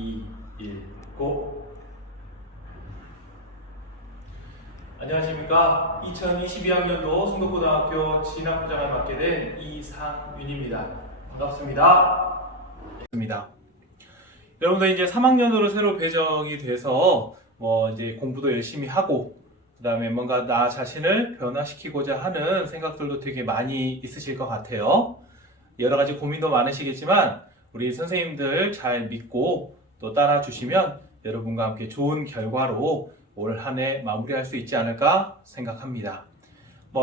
2, 1, 고! 안녕하십니까. 2022학년도 송도고등학교 진학부장을 맡게 된 이상윤입니다. 반갑습니다. 여러분들 이제 3학년으로 새로 배정이 돼서 이제 공부도 열심히 하고 그 다음에 뭔가 나 자신을 변화시키고자 하는 생각들도 되게 많이 있으실 것 같아요. 여러 가지 고민도 많으시겠지만 우리 선생님들 잘 믿고 또 따라 주시면 여러분과 함께 좋은 결과로 올 한 해 마무리할 수 있지 않을까 생각합니다.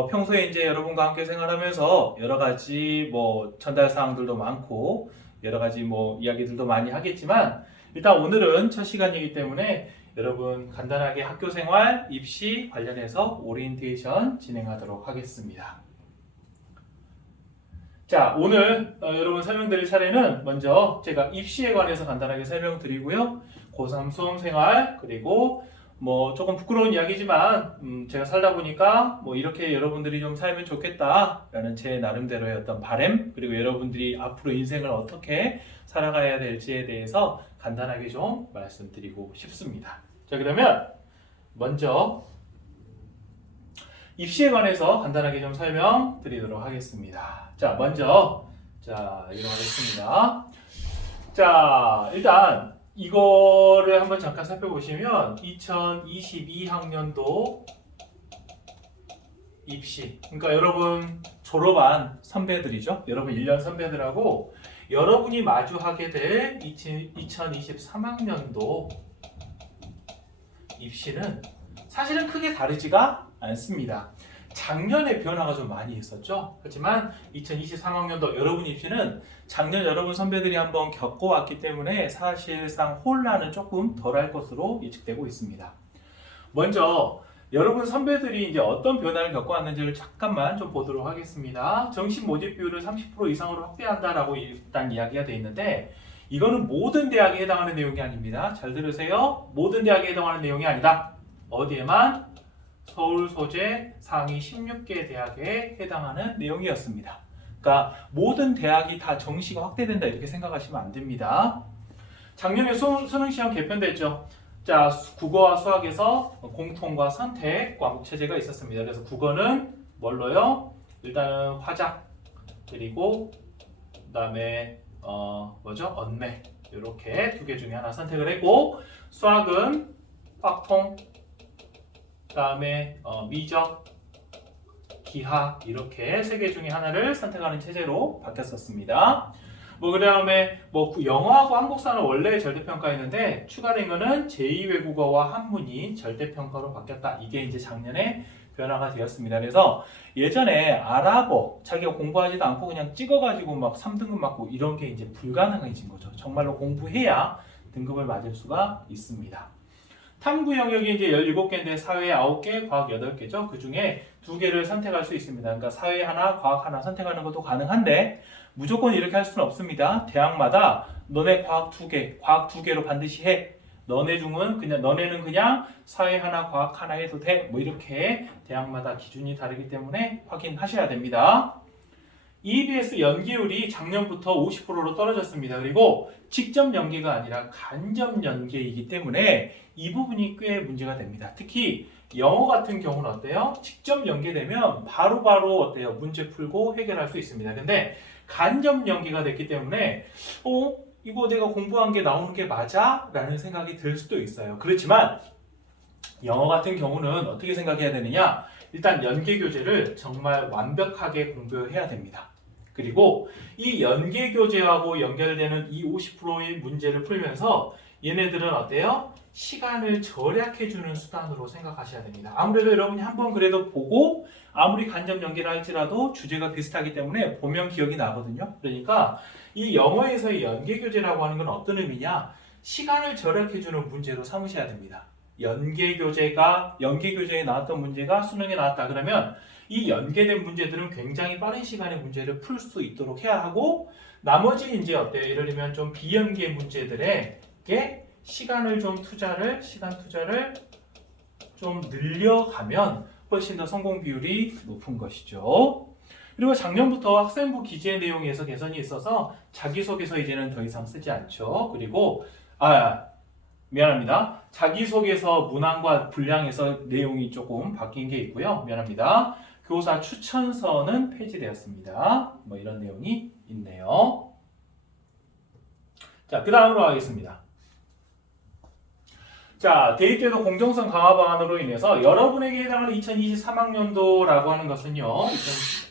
평소에 이제 여러분과 함께 생활하면서 여러 가지 전달 사항들도 많고 여러 가지 이야기들도 많이 하겠지만 일단 오늘은 첫 시간이기 때문에 여러분 간단하게 학교 생활, 입시 관련해서 오리엔테이션 진행하도록 하겠습니다. 자, 오늘 여러분 설명드릴 차례는 먼저 제가 입시에 관해서 간단하게 설명드리고요. 고3 수험 생활, 그리고 조금 부끄러운 이야기지만 제가 살다 보니까 이렇게 여러분들이 좀 살면 좋겠다라는 제 나름대로의 어떤 바람, 그리고 여러분들이 앞으로 인생을 어떻게 살아가야 될지에 대해서 간단하게 좀 말씀드리고 싶습니다. 자, 그러면 먼저 입시에 관해서 간단하게 좀 설명드리도록 하겠습니다. 자, 먼저 일어나겠습니다. 자, 일단 이거를 한번 잠깐 살펴보시면 2022학년도 입시, 그러니까 여러분 졸업한 선배들이죠. 여러분 1년 선배들하고 여러분이 마주하게 될 2023학년도 입시는 사실은 크게 다르지가 않습니다. 작년에 변화가 좀 많이 있었죠. 하지만 2023학년도 여러분 입시는 작년 여러분 선배들이 한번 겪어왔기 때문에 사실상 혼란은 조금 덜할 것으로 예측되고 있습니다. 먼저 여러분 선배들이 이제 어떤 변화를 겪어왔는지를 잠깐만 좀 보도록 하겠습니다. 정시 모집 비율을 30% 이상으로 확대한다라고 일단 이야기가 되어 있는데 이거는 모든 대학에 해당하는 내용이 아닙니다. 잘 들으세요. 모든 대학에 해당하는 내용이 아니다. 어디에만? 서울 소재 상위 16개 대학에 해당하는 내용이었습니다. 그러니까 모든 대학이 다 정시가 확대된다 이렇게 생각하시면 안 됩니다. 작년에 수능 시험 개편됐죠. 자, 국어와 수학에서 공통과 선택 과목 체제가 있었습니다. 그래서 국어는 뭘로요? 일단은 화작, 그리고 그다음에 언매 이렇게 두 개 중에 하나 선택을 했고, 수학은 확통, 그다음에 미적, 기하 이렇게 세 개 중에 하나를 선택하는 체제로 바뀌었었습니다. 그다음에 영어하고 한국사는 원래 절대평가였는데 추가된 거는 제2외국어와 한문이 절대평가로 바뀌었다. 이게 이제 작년에 변화가 되었습니다. 그래서 예전에 아랍어 자기가 공부하지도 않고 그냥 찍어가지고 막 3등급 맞고 이런 게 이제 불가능해진 거죠. 정말로 공부해야 등급을 맞을 수가 있습니다. 탐구 영역이 이제 17개인데 사회 9개, 과학 8개죠. 그 중에 2개를 선택할 수 있습니다. 그러니까 사회 하나, 과학 하나 선택하는 것도 가능한데 무조건 이렇게 할 수는 없습니다. 대학마다 너네 과학 2개, 과학 2개로 반드시 해. 너네는 그냥 사회 하나, 과학 하나 해도 돼. 이렇게 대학마다 기준이 다르기 때문에 확인하셔야 됩니다. EBS 연계율이 작년부터 50%로 떨어졌습니다. 그리고 직접 연계가 아니라 간접 연계이기 때문에 이 부분이 꽤 문제가 됩니다. 특히 영어 같은 경우는 어때요? 직접 연계되면 바로바로 어때요? 문제 풀고 해결할 수 있습니다. 근데 간접 연계가 됐기 때문에 이거 내가 공부한 게 나오는 게 맞아? 라는 생각이 들 수도 있어요. 그렇지만 영어 같은 경우는 어떻게 생각해야 되느냐? 일단 연계 교재를 정말 완벽하게 공부해야 됩니다. 그리고 이 연계 교재하고 연결되는 이 50%의 문제를 풀면서 얘네들은 어때요? 시간을 절약해주는 수단으로 생각하셔야 됩니다. 아무래도 여러분이 한번 그래도 보고 아무리 간접 연계를 할지라도 주제가 비슷하기 때문에 보면 기억이 나거든요. 그러니까 이 영어에서의 연계 교재라고 하는 건 어떤 의미냐? 시간을 절약해주는 문제로 삼으셔야 됩니다. 연계 교재에 나왔던 문제가 수능에 나왔다 그러면 이 연계된 문제들은 굉장히 빠른 시간에 문제를 풀 수 있도록 해야 하고, 나머지 이제 어때요? 예를 들면 좀 비연계 문제들에게 시간 투자를 좀 늘려가면 훨씬 더 성공 비율이 높은 것이죠. 그리고 작년부터 학생부 기재 내용에서 개선이 있어서 자기소개서 이제는 더 이상 쓰지 않죠. 그리고 아, 미안합니다. 자기소개서 문항과 분량에서 내용이 조금 바뀐 게 있고요. 미안합니다. 교사 추천서는 폐지되었습니다. 뭐 이런 내용이 있네요. 자, 그 다음으로 가겠습니다. 자, 대입제도 공정성 강화 방안으로 인해서 여러분에게 해당하는 2023학년도라고 하는 것은요.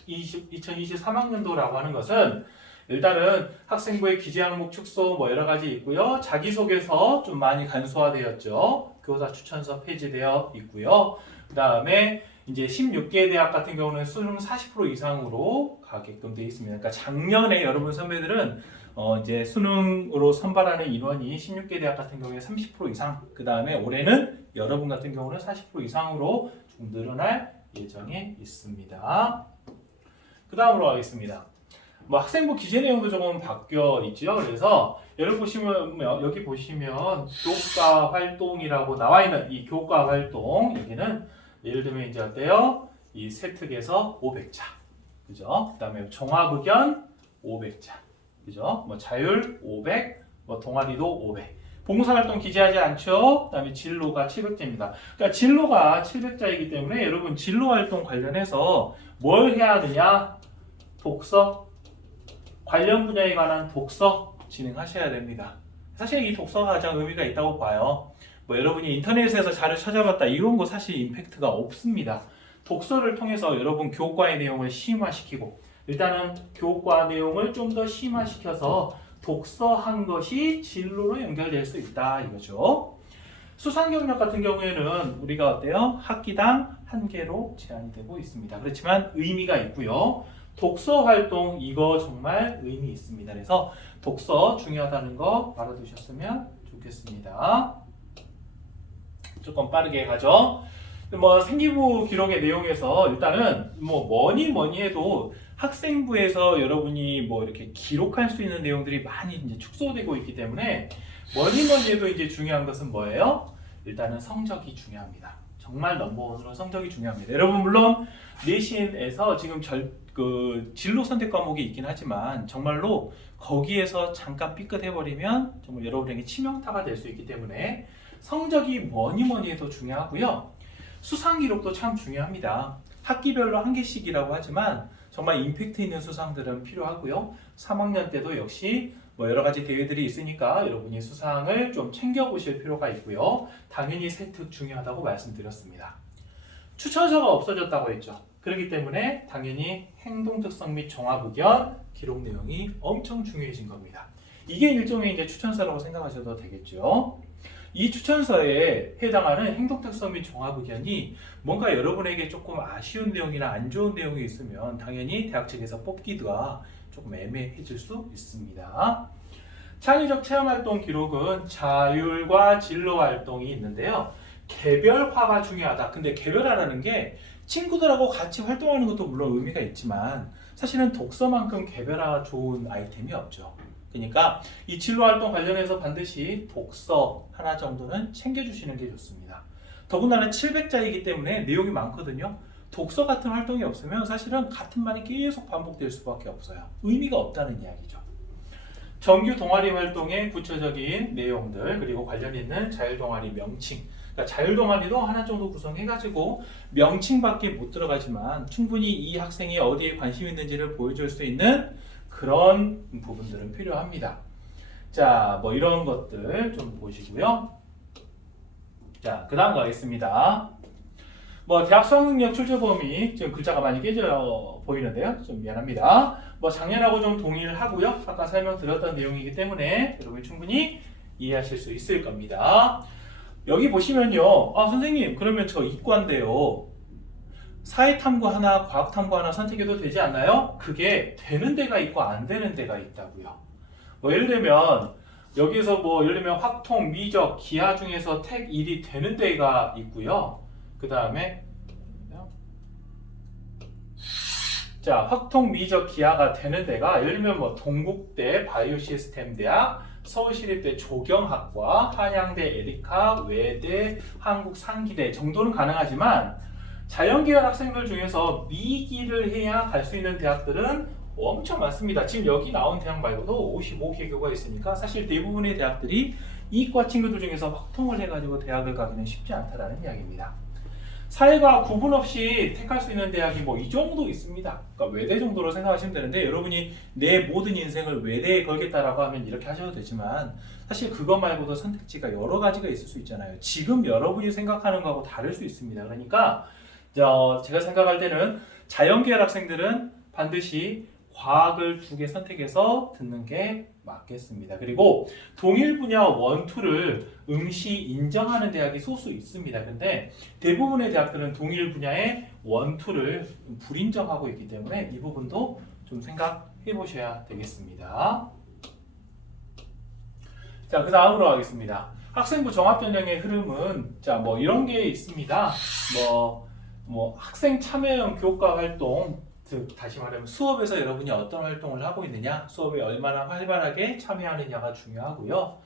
2023학년도라고 하는 것은 일단은 학생부의 기재 항목 축소 뭐 여러 가지 있고요. 자기소개서 좀 많이 간소화되었죠. 교사 추천서 폐지되어 있고요. 그 다음에 이제 16개 대학 같은 경우는 수능 40% 이상으로 가게끔 되어 있습니다. 그러니까 작년에 여러분 선배들은 이제 수능으로 선발하는 인원이 16개 대학 같은 경우에 30% 이상, 그 다음에 올해는 여러분 같은 경우는 40% 이상으로 좀 늘어날 예정에 있습니다. 그 다음으로 가겠습니다. 뭐 학생부 기재 내용도 조금 바뀌어 있죠. 그래서 여러분 보시면 여기 보시면 교과 활동이라고 나와 있는 이 교과 활동 여기는 예를 들면 이제 어때요? 이 세특에서 500자, 그죠? 그다음에 종합 의견 500자, 그죠? 뭐 자율 500, 뭐 동아리도 500. 봉사활동 기재하지 않죠? 그다음에 진로가 700자입니다. 그러니까 진로가 700자이기 때문에 여러분 진로 활동 관련해서 뭘 해야 되냐? 독서 관련 분야에 관한 독서 진행하셔야 됩니다. 사실 이 독서가 가장 의미가 있다고 봐요. 뭐 여러분이 인터넷에서 자료 찾아봤다 이런 거 사실 임팩트가 없습니다. 독서를 통해서 여러분 교과의 내용을 심화시키고 일단은 교과 내용을 좀 더 심화시켜서 독서한 것이 진로로 연결될 수 있다 이거죠. 수상 경력 같은 경우에는 우리가 어때요? 학기당 1개로 제한이 되고 있습니다. 그렇지만 의미가 있고요. 독서 활동 이거 정말 의미 있습니다. 그래서 독서 중요하다는 거 알아두셨으면 좋겠습니다. 조금 빠르게 가죠. 뭐 생기부 기록의 내용에서 일단은 뭐 뭐니 해도 학생부에서 여러분이 뭐 이렇게 기록할 수 있는 내용들이 많이 이제 축소되고 있기 때문에 뭐니 해도 이제 중요한 것은 뭐예요? 일단은 성적이 중요합니다. 정말 넘버원으로 성적이 중요합니다. 여러분 물론 내신에서 지금 진로 선택 과목이 있긴 하지만 정말로 거기에서 잠깐 삐끗해버리면 정말 여러분에게 치명타가 될 수 있기 때문에 성적이 뭐니 해도 중요하고요. 수상 기록도 참 중요합니다. 학기별로 한 개씩이라고 하지만 정말 임팩트 있는 수상들은 필요하고요. 3학년 때도 역시 뭐 여러 가지 대회들이 있으니까 여러분이 수상을 좀 챙겨보실 필요가 있고요. 당연히 세특 중요하다고 말씀드렸습니다. 추천서가 없어졌다고 했죠. 그렇기 때문에 당연히 행동 특성 및 종합 의견 기록 내용이 엄청 중요해진 겁니다. 이게 일종의 이제 추천서라고 생각하셔도 되겠죠. 이 추천서에 해당하는 행동 특성 및 종합 의견이 뭔가 여러분에게 조금 아쉬운 내용이나 안 좋은 내용이 있으면 당연히 대학 측에서 뽑기가 조금 애매해질 수 있습니다. 창의적 체험활동 기록은 자율과 진로 활동이 있는데요. 개별화가 중요하다. 근데 개별화라는 게 친구들하고 같이 활동하는 것도 물론 의미가 있지만 사실은 독서만큼 개별화 좋은 아이템이 없죠. 그러니까 이 진로 활동 관련해서 반드시 독서 하나 정도는 챙겨주시는 게 좋습니다. 더군다나 700자이기 때문에 내용이 많거든요. 독서 같은 활동이 없으면 사실은 같은 말이 계속 반복될 수밖에 없어요. 의미가 없다는 이야기죠. 정규 동아리 활동의 구체적인 내용들 그리고 관련 있는 자율동아리 명칭 그러니까 자율동아리도 하나 정도 구성해가지고 명칭밖에 못 들어가지만 충분히 이 학생이 어디에 관심 있는지를 보여줄 수 있는 그런 부분들은 필요합니다. 자, 뭐 이런 것들 좀 보시고요. 자, 그 다음 가겠습니다. 뭐 대학 수학능력 출제 범위 지금 글자가 많이 깨져 보이는데요. 좀 미안합니다. 뭐 작년하고 좀 동의를 하고요. 아까 설명드렸던 내용이기 때문에 여러분이 충분히 이해하실 수 있을 겁니다. 여기 보시면요. 아 선생님 그러면 저 이과인데요. 사회탐구 하나, 과학탐구 하나 선택해도 되지 않나요? 그게 되는 데가 있고 안 되는 데가 있다고요. 뭐 예를 들면 여기서 뭐 예를 들면 확통, 미적, 기하 중에서 택 1이 되는 데가 있고요. 그 다음에 자 확통, 미적, 기하가 되는 데가 예를 들면 뭐 동국대 바이오시스템 대학, 서울시립대 조경학과, 한양대 에리카, 외대, 한국상기대 정도는 가능하지만 자연계열 학생들 중에서 미기를 해야 갈 수 있는 대학들은 엄청 많습니다. 지금 여기 나온 대학 말고도 55개교가 있으니까 사실 대부분의 대학들이 이과 친구들 중에서 확통을 해가지고 대학을 가기는 쉽지 않다라는 이야기입니다. 사회과 구분 없이 택할 수 있는 대학이 뭐 이 정도 있습니다. 그러니까 외대 정도로 생각하시면 되는데, 여러분이 내 모든 인생을 외대에 걸겠다라고 하면 이렇게 하셔도 되지만, 사실 그것 말고도 선택지가 여러 가지가 있을 수 있잖아요. 지금 여러분이 생각하는 거하고 다를 수 있습니다. 그러니까 제가 생각할 때는 자연계열 학생들은 반드시 과학을 2개 선택해서 듣는 게 맞겠습니다. 그리고 동일 분야 1, 2를 응시 인정하는 대학이 소수 있습니다. 근데 대부분의 대학들은 동일 분야의 1, 2를 불인정하고 있기 때문에 이 부분도 좀 생각해 보셔야 되겠습니다. 자, 그 다음으로 가겠습니다. 학생부 종합전형의 흐름은 뭐 이런 게 있습니다. 뭐 학생 참여형 교과 활동, 즉 다시 말하면 수업에서 여러분이 어떤 활동을 하고 있느냐, 수업에 얼마나 활발하게 참여하느냐가 중요하고요.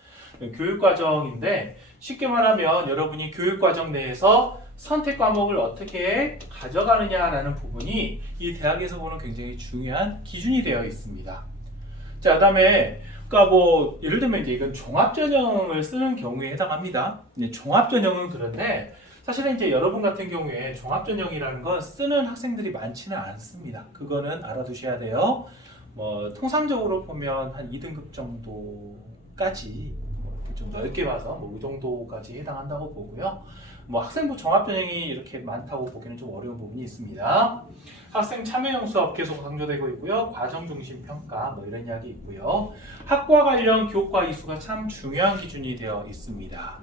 교육과정인데 쉽게 말하면 여러분이 교육과정 내에서 선택 과목을 어떻게 가져가느냐라는 부분이 이 대학에서 보는 굉장히 중요한 기준이 되어 있습니다. 자, 그다음에 그러니까 뭐 예를 들면 이제 이건 종합전형을 쓰는 경우에 해당합니다. 종합전형은 그런데 사실은 이제 여러분 같은 경우에 종합전형이라는 건 쓰는 학생들이 많지는 않습니다. 그거는 알아두셔야 돼요. 뭐 통상적으로 보면 한 2등급 정도까지 좀 넓게 봐서 뭐 이 정도까지 해당한다고 보고요. 뭐 학생부 종합전형이 이렇게 많다고 보기는 좀 어려운 부분이 있습니다. 학생 참여형 수업 계속 강조되고 있고요. 과정 중심 평가 뭐 이런 이야기 있고요. 학과 관련 교과 이수가 참 중요한 기준이 되어 있습니다.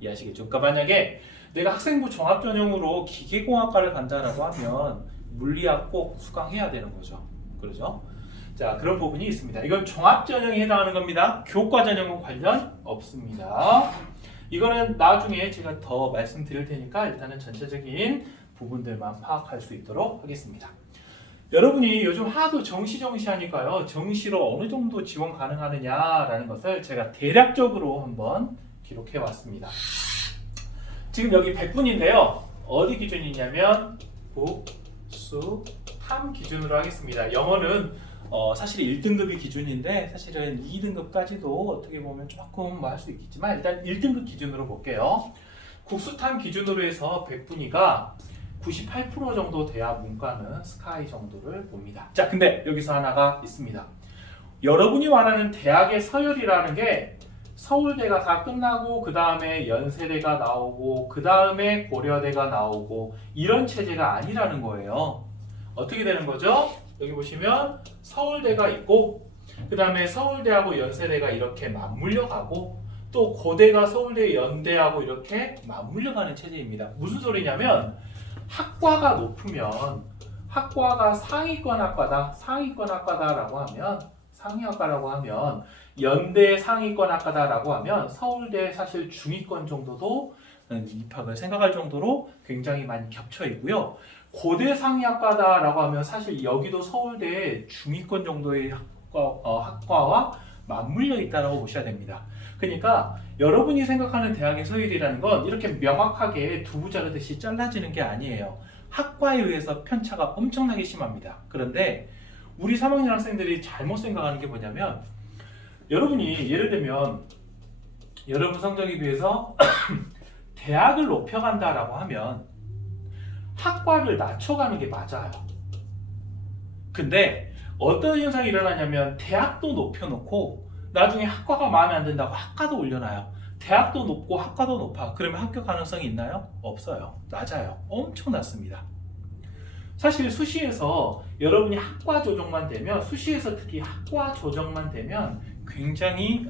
이해하시겠죠? 그러니까 만약에 내가 학생부 종합전형으로 기계공학과를 간다라고 하면 물리학 꼭 수강해야 되는 거죠. 그렇죠? 자, 그런 부분이 있습니다. 이건 종합전형에 해당하는 겁니다. 교과전형은 관련 없습니다. 이거는 나중에 제가 더 말씀드릴 테니까 일단은 전체적인 부분들만 파악할 수 있도록 하겠습니다. 여러분이 요즘 하도 정시 하니까요. 정시로 어느 정도 지원 가능하느냐라는 것을 제가 대략적으로 한번 기록해 왔습니다. 지금 여기 100분인데요. 어디 기준이냐면 국, 수, 탐 기준으로 하겠습니다. 영어는 사실 1등급이 기준인데 사실은 2등급까지도 어떻게 보면 조금 할 수 있겠지만 일단 1등급 기준으로 볼게요. 국수탐 기준으로 해서 100분위가 98% 정도 돼야 문과는 스카이 정도를 봅니다. 자, 근데 여기서 하나가 있습니다. 여러분이 말하는 대학의 서열이라는 게 서울대가 다 끝나고 그 다음에 연세대가 나오고 그 다음에 고려대가 나오고 이런 체제가 아니라는 거예요. 어떻게 되는 거죠? 여기 보시면 서울대가 있고 그 다음에 서울대하고 연세대가 이렇게 맞물려 가고 또 고대가 서울대 연대하고 이렇게 맞물려 가는 체제입니다. 무슨 소리냐면 학과가 높으면 학과가 상위권 학과다, 상위권 학과다라고 하면 상위학과라고 하면 연대 상위권 학과다라고 하면 서울대 사실 중위권 정도도 입학을 생각할 정도로 굉장히 많이 겹쳐 있고요. 고대 상위학과다라고 하면 사실 여기도 서울대 중위권 정도의 학과와 맞물려 있다라고 보셔야 됩니다. 그러니까 여러분이 생각하는 대학의 서열이라는 건 이렇게 명확하게 두부 자르듯이 잘라지는 게 아니에요. 학과에 의해서 편차가 엄청나게 심합니다. 그런데 우리 3학년 학생들이 잘못 생각하는 게 뭐냐면 여러분이 예를 들면 여러분 성적에 비해서 대학을 높여간다라고 하면 학과를 낮춰가는 게 맞아요. 근데 어떤 현상이 일어나냐면 대학도 높여놓고 나중에 학과가 마음에 안 든다고 학과도 올려놔요. 대학도 높고 학과도 높아. 그러면 합격 가능성이 있나요? 없어요. 낮아요. 엄청 낮습니다. 사실 수시에서 여러분이 학과 조정만 되면 수시에서 특히 학과 조정만 되면 굉장히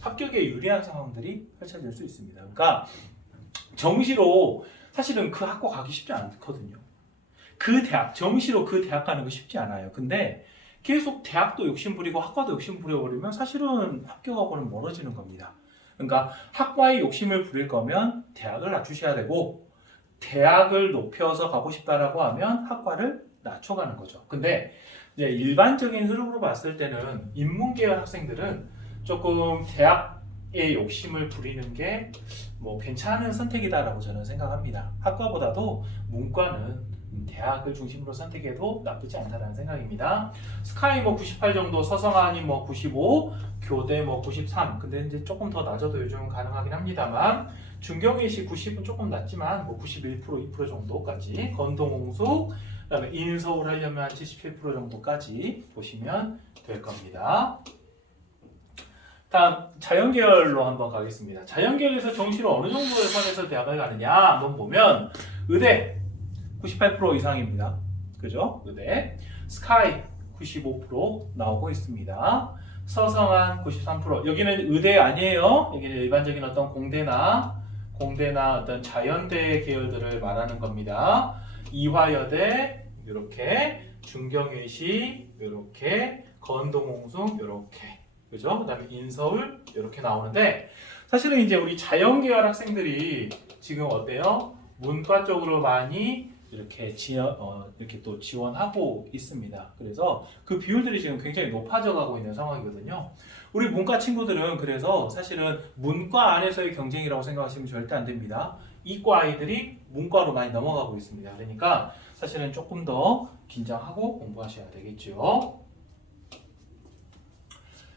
합격에 유리한 상황들이 펼쳐질 수 있습니다. 그러니까 정시로 사실은 그 학과 가기 쉽지 않거든요. 그 대학, 정시로 그 대학 가는 거 쉽지 않아요. 근데 계속 대학도 욕심부리고 학과도 욕심부려버리면 사실은 합격하고는 멀어지는 겁니다. 그러니까 학과에 욕심을 부릴 거면 대학을 낮추셔야 되고 대학을 높여서 가고 싶다라고 하면 학과를 낮춰가는 거죠. 근데 이제 일반적인 흐름으로 봤을 때는 인문계열 학생들은 조금 대학의 욕심을 부리는 게 뭐 괜찮은 선택이다라고 저는 생각합니다. 학과보다도 문과는 대학을 중심으로 선택해도 나쁘지 않다라는 생각입니다. 스카이 뭐 98 정도, 서성한이 뭐 95, 교대 뭐 93. 근데 이제 조금 더 낮아도 요즘은 가능하긴 합니다만 중경외시 90은 조금 낮지만 뭐 91%, 2% 정도까지, 건동홍수, 그다음에 인서울 하려면 한 77% 정도까지 보시면 될 겁니다. 다음 자연계열로 한번 가겠습니다. 자연계열에서 정시를 어느 정도의 선에서 대학을 가느냐 한번 보면 의대 98% 이상입니다. 그죠? 의대. 스카이 95% 나오고 있습니다. 서성한 93%. 여기는 의대 아니에요. 여기는 일반적인 어떤 공대나 어떤 자연대 계열들을 말하는 겁니다. 이화여대 이렇게, 중경외시 이렇게, 건동홍숭 이렇게, 그죠? 그다음에 인서울 이렇게 나오는데 사실은 이제 우리 자연계열 학생들이 지금 어때요? 문과 쪽으로 많이 이렇게 이렇게 또 지원하고 있습니다. 그래서 그 비율들이 지금 굉장히 높아져 가고 있는 상황이거든요. 우리 문과 친구들은 그래서 사실은 문과 안에서의 경쟁이라고 생각하시면 절대 안 됩니다. 이과 아이들이 문과로 많이 넘어가고 있습니다. 그러니까 사실은 조금 더 긴장하고 공부하셔야 되겠죠.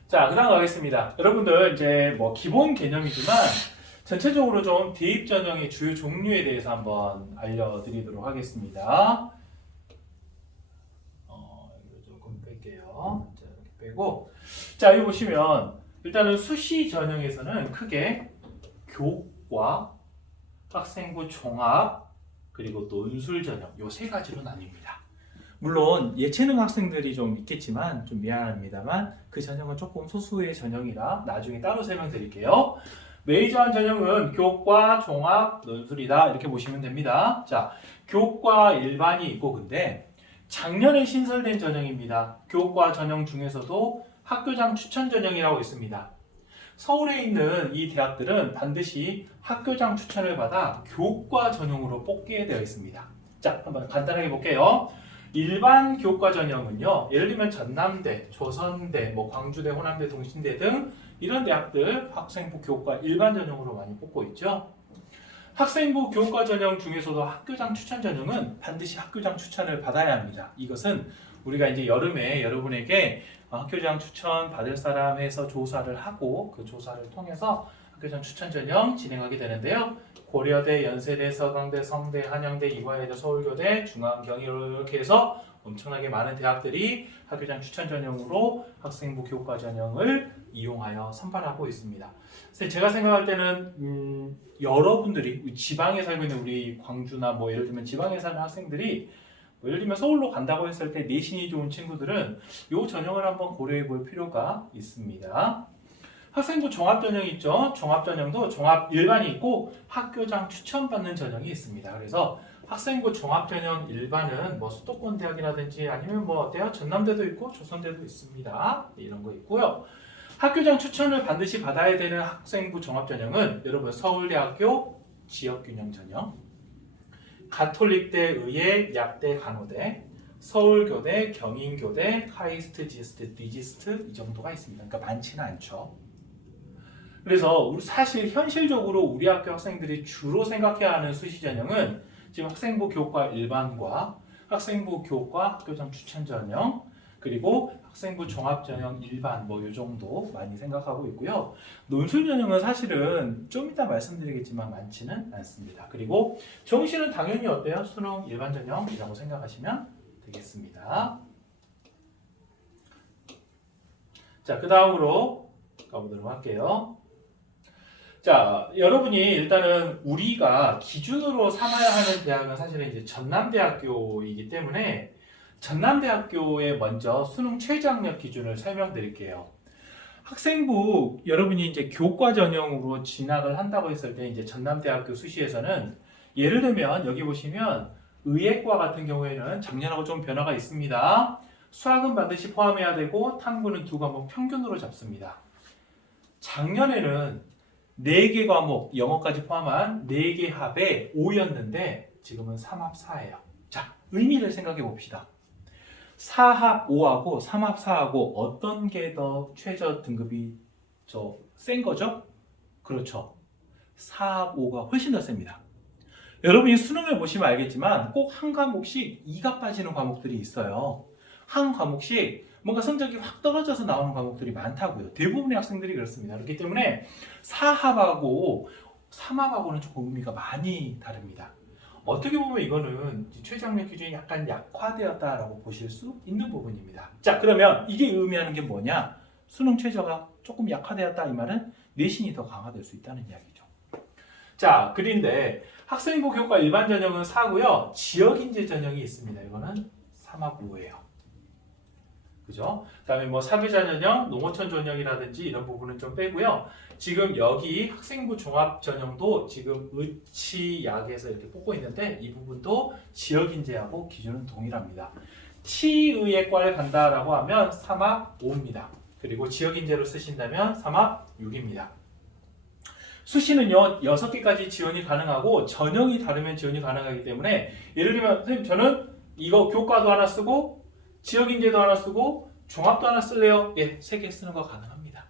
자, 그다음 가겠습니다. 여러분들 이제 뭐 기본 개념이지만 전체적으로 좀 대입 전형의 주요 종류에 대해서 한번 알려드리도록 하겠습니다. 이거 조금 뺄게요. 자, 이렇게 빼고, 자, 여기 보시면 일단은 수시 전형에서는 크게 교과, 학생부 종합, 그리고 논술 전형 요 세 가지로 나뉩니다. 물론 예체능 학생들이 좀 있겠지만 좀 미안합니다만 그 전형은 조금 소수의 전형이라 나중에 따로 설명드릴게요. 메이저한 전형은 교과, 종합, 논술이다 이렇게 보시면 됩니다. 자, 교과 일반이 있고 근데 작년에 신설된 전형입니다. 교과 전형 중에서도 학교장 추천 전형이라고 있습니다. 서울에 있는 이 대학들은 반드시 학교장 추천을 받아 교과 전형으로 뽑게 되어 있습니다. 자, 한번 간단하게 볼게요. 일반 교과 전형은요, 예를 들면 전남대, 조선대, 뭐 광주대, 호남대, 동신대 등 이런 대학들 학생부 교과 일반 전형으로 많이 뽑고 있죠. 학생부 교과 전형 중에서도 학교장 추천 전형은 반드시 학교장 추천을 받아야 합니다. 이것은 우리가 이제 여름에 여러분에게 학교장 추천 받을 사람 해서 조사를 하고 그 조사를 통해서 학교장 추천 전형 진행하게 되는데요. 고려대, 연세대, 서강대, 성대, 한양대, 이화여대, 서울교대, 중앙경희 이렇게 해서 엄청나게 많은 대학들이 학교장 추천 전형으로 학생부 교과 전형을 이용하여 선발하고 있습니다. 그래서 제가 생각할 때는 여러분들이 지방에 살고 있는 우리 광주나 뭐 예를 들면 지방에 사는 학생들이 뭐 예를 들면 서울로 간다고 했을 때 내신이 좋은 친구들은 이 전형을 한번 고려해 볼 필요가 있습니다. 학생부 종합전형이 있죠. 종합전형도 종합 일반이 있고 학교장 추천받는 전형이 있습니다. 그래서 학생부 종합전형 일반은 뭐 수도권 대학이라든지 아니면 뭐 어때요? 전남대도 있고 조선대도 있습니다. 이런 거 있고요. 학교장 추천을 반드시 받아야 되는 학생부 종합전형은 여러분 서울대학교 지역균형전형, 가톨릭대, 의예, 약대, 간호대, 서울교대, 경인교대, 카이스트, 지스트, 디지스트 이 정도가 있습니다. 그러니까 많지는 않죠. 그래서 사실 현실적으로 우리 학교 학생들이 주로 생각해야 하는 수시 전형은 지금 학생부 교과 일반과 학생부 교과 학교장 추천 전형 그리고 학생부 종합 전형 일반 뭐 이 정도 많이 생각하고 있고요. 논술 전형은 사실은 좀 이따 말씀드리겠지만 많지는 않습니다. 그리고 정시는 당연히 어때요? 수능 일반 전형이라고 생각하시면 되겠습니다. 자, 그 다음으로 가보도록 할게요. 자, 여러분이 일단은 우리가 기준으로 삼아야 하는 대학은 사실은 이제 전남대학교이기 때문에 전남대학교의 먼저 수능 최저학력 기준을 설명드릴게요. 학생부 여러분이 이제 교과 전형으로 진학을 한다고 했을 때 이제 전남대학교 수시에서는 예를 들면 여기 보시면 의예과 같은 경우에는 작년하고 좀 변화가 있습니다. 수학은 반드시 포함해야 되고 탐구는 두 과목 평균으로 잡습니다. 작년에는 4개 과목, 영어까지 포함한 4개 합에 5였는데 지금은 3합 4예요. 자, 의미를 생각해 봅시다. 4합 5하고 3합 4하고 어떤 게 더 최저 등급이 센 거죠? 그렇죠. 4합 5가 훨씬 더 셉니다. 여러분이 수능을 보시면 알겠지만 꼭 한 과목씩 2가 빠지는 과목들이 있어요. 한 과목씩 뭔가 성적이 확 떨어져서 나오는 과목들이 많다고요. 대부분의 학생들이 그렇습니다. 그렇기 때문에 4합하고 3합하고는 조금 의미가 많이 다릅니다. 어떻게 보면 이거는 최저학력 기준이 약간 약화되었다라고 보실 수 있는 부분입니다. 자, 그러면 이게 의미하는 게 뭐냐? 수능 최저가 조금 약화되었다 이 말은 내신이 더 강화될 수 있다는 이야기죠. 자, 그런데 학생부 교과 일반 전형은 4고요. 지역인재 전형이 있습니다. 이거는 3합 5예요. 그죠? 그다음에 뭐 사회자 전형, 농어촌 전형이라든지 이런 부분은 좀 빼고요. 지금 여기 학생부 종합 전형도 지금 의치약에서 이렇게 뽑고 있는데 이 부분도 지역인재하고 기준은 동일합니다. 치의학과를 간다라고 하면 3합 5입니다. 그리고 지역인재로 쓰신다면 3합 6입니다. 수시는요 6개까지 지원이 가능하고 전형이 다르면 지원이 가능하기 때문에 예를 들면 선생님 저는 이거 교과도 하나 쓰고 지역인재도 하나 쓰고 종합도 하나 쓸래요? 예, 3개 쓰는 거 가능합니다.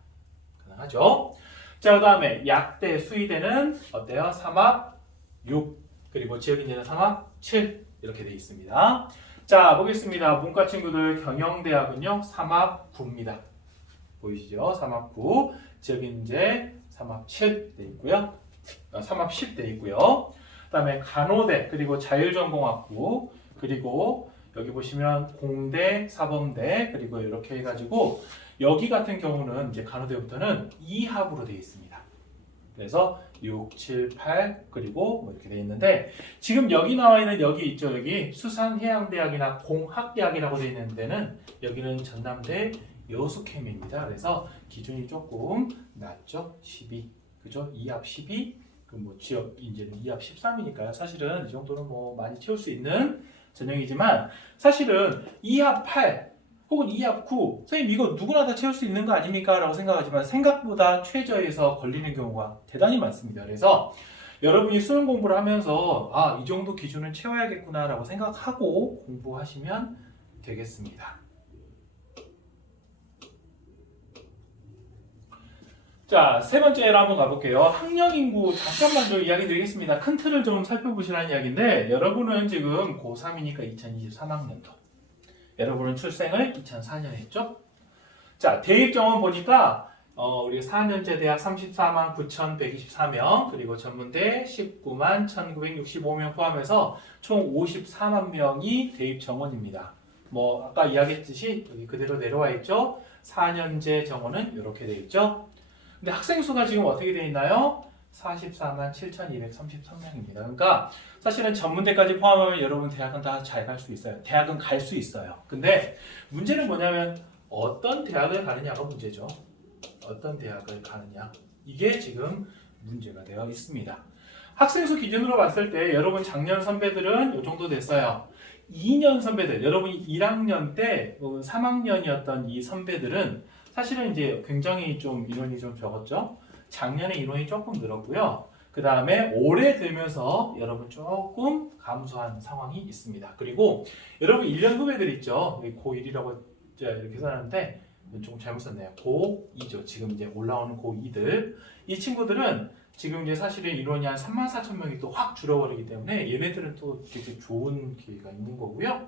가능하죠? 자, 그 다음에 약대, 수의대는 어때요? 3합 6 그리고 지역인재는 3합 7 이렇게 되어 있습니다. 자, 보겠습니다. 문과 친구들 경영대학은요 3합 9입니다. 보이시죠? 3합 9 지역인재 3합 7 돼 있고요. 3합 10 돼 있고요. 그 다음에 간호대 그리고 자율전공학부 그리고 여기 보시면 공대, 사범대 그리고 이렇게 해가지고 여기 같은 경우는 이제 간호대부터는 2합으로 되어 있습니다. 그래서 6, 7, 8 그리고 뭐 이렇게 되어 있는데 지금 여기 나와 있는 여기 있죠. 여기 수산해양대학이나 공학대학이라고 되어 있는 데는 여기는 전남대 여수캠입니다. 그래서 기준이 조금 낮죠. 12 그죠? 2합 12 그 뭐 지역 인재는 2합 13이니까요. 사실은 이 정도는 뭐 많이 채울 수 있는 전형이지만 사실은 2합 8 혹은 2합 9 선생님 이거 누구나 다 채울 수 있는 거 아닙니까? 라고 생각하지만 생각보다 최저에서 걸리는 경우가 대단히 많습니다. 그래서 여러분이 수능 공부를 하면서 아, 이 정도 기준은 채워야겠구나 라고 생각하고 공부하시면 되겠습니다. 자, 세 번째로 한번 가볼게요. 학령 인구 잠깐만 좀 이야기 드리겠습니다. 큰 틀을 좀 살펴보시라는 이야기인데 여러분은 지금 고3이니까 2023학년도 여러분은 출생을 2004년에 했죠? 자, 대입 정원 보니까 우리 4년제 대학 34만 9,124명 그리고 전문대 19만 1,965명 포함해서 총 54만 명이 대입 정원입니다. 뭐 아까 이야기했듯이 여기 그대로 내려와 있죠? 4년제 정원은 이렇게 돼 있죠? 근데 학생 수가 지금 어떻게 돼 있나요? 44만 7,233명입니다. 그러니까 사실은 전문대까지 포함하면 여러분 대학은 다 잘 갈 수 있어요. 대학은 갈 수 있어요. 근데 문제는 뭐냐면 어떤 대학을 가느냐가 문제죠. 어떤 대학을 가느냐. 이게 지금 문제가 되어 있습니다. 학생 수 기준으로 봤을 때 여러분 작년 선배들은 이 정도 됐어요. 2년 선배들, 여러분이 1학년 때 3학년이었던 이 선배들은 사실은 이제 굉장히 좀 인원이 좀 적었죠. 작년에 인원이 조금 늘었고요. 그 다음에 올해 들면서 여러분 조금 감소한 상황이 있습니다. 그리고 여러분 1년 후배들 있죠. 고1이라고 이렇게 써놨는데 조금 잘못 썼네요. 고2죠. 지금 이제 올라오는 고2들. 이 친구들은 지금 이제 사실은 인원이 한 34,000명이 또 확 줄어버리기 때문에 얘네들은 또 되게 좋은 기회가 있는 거고요.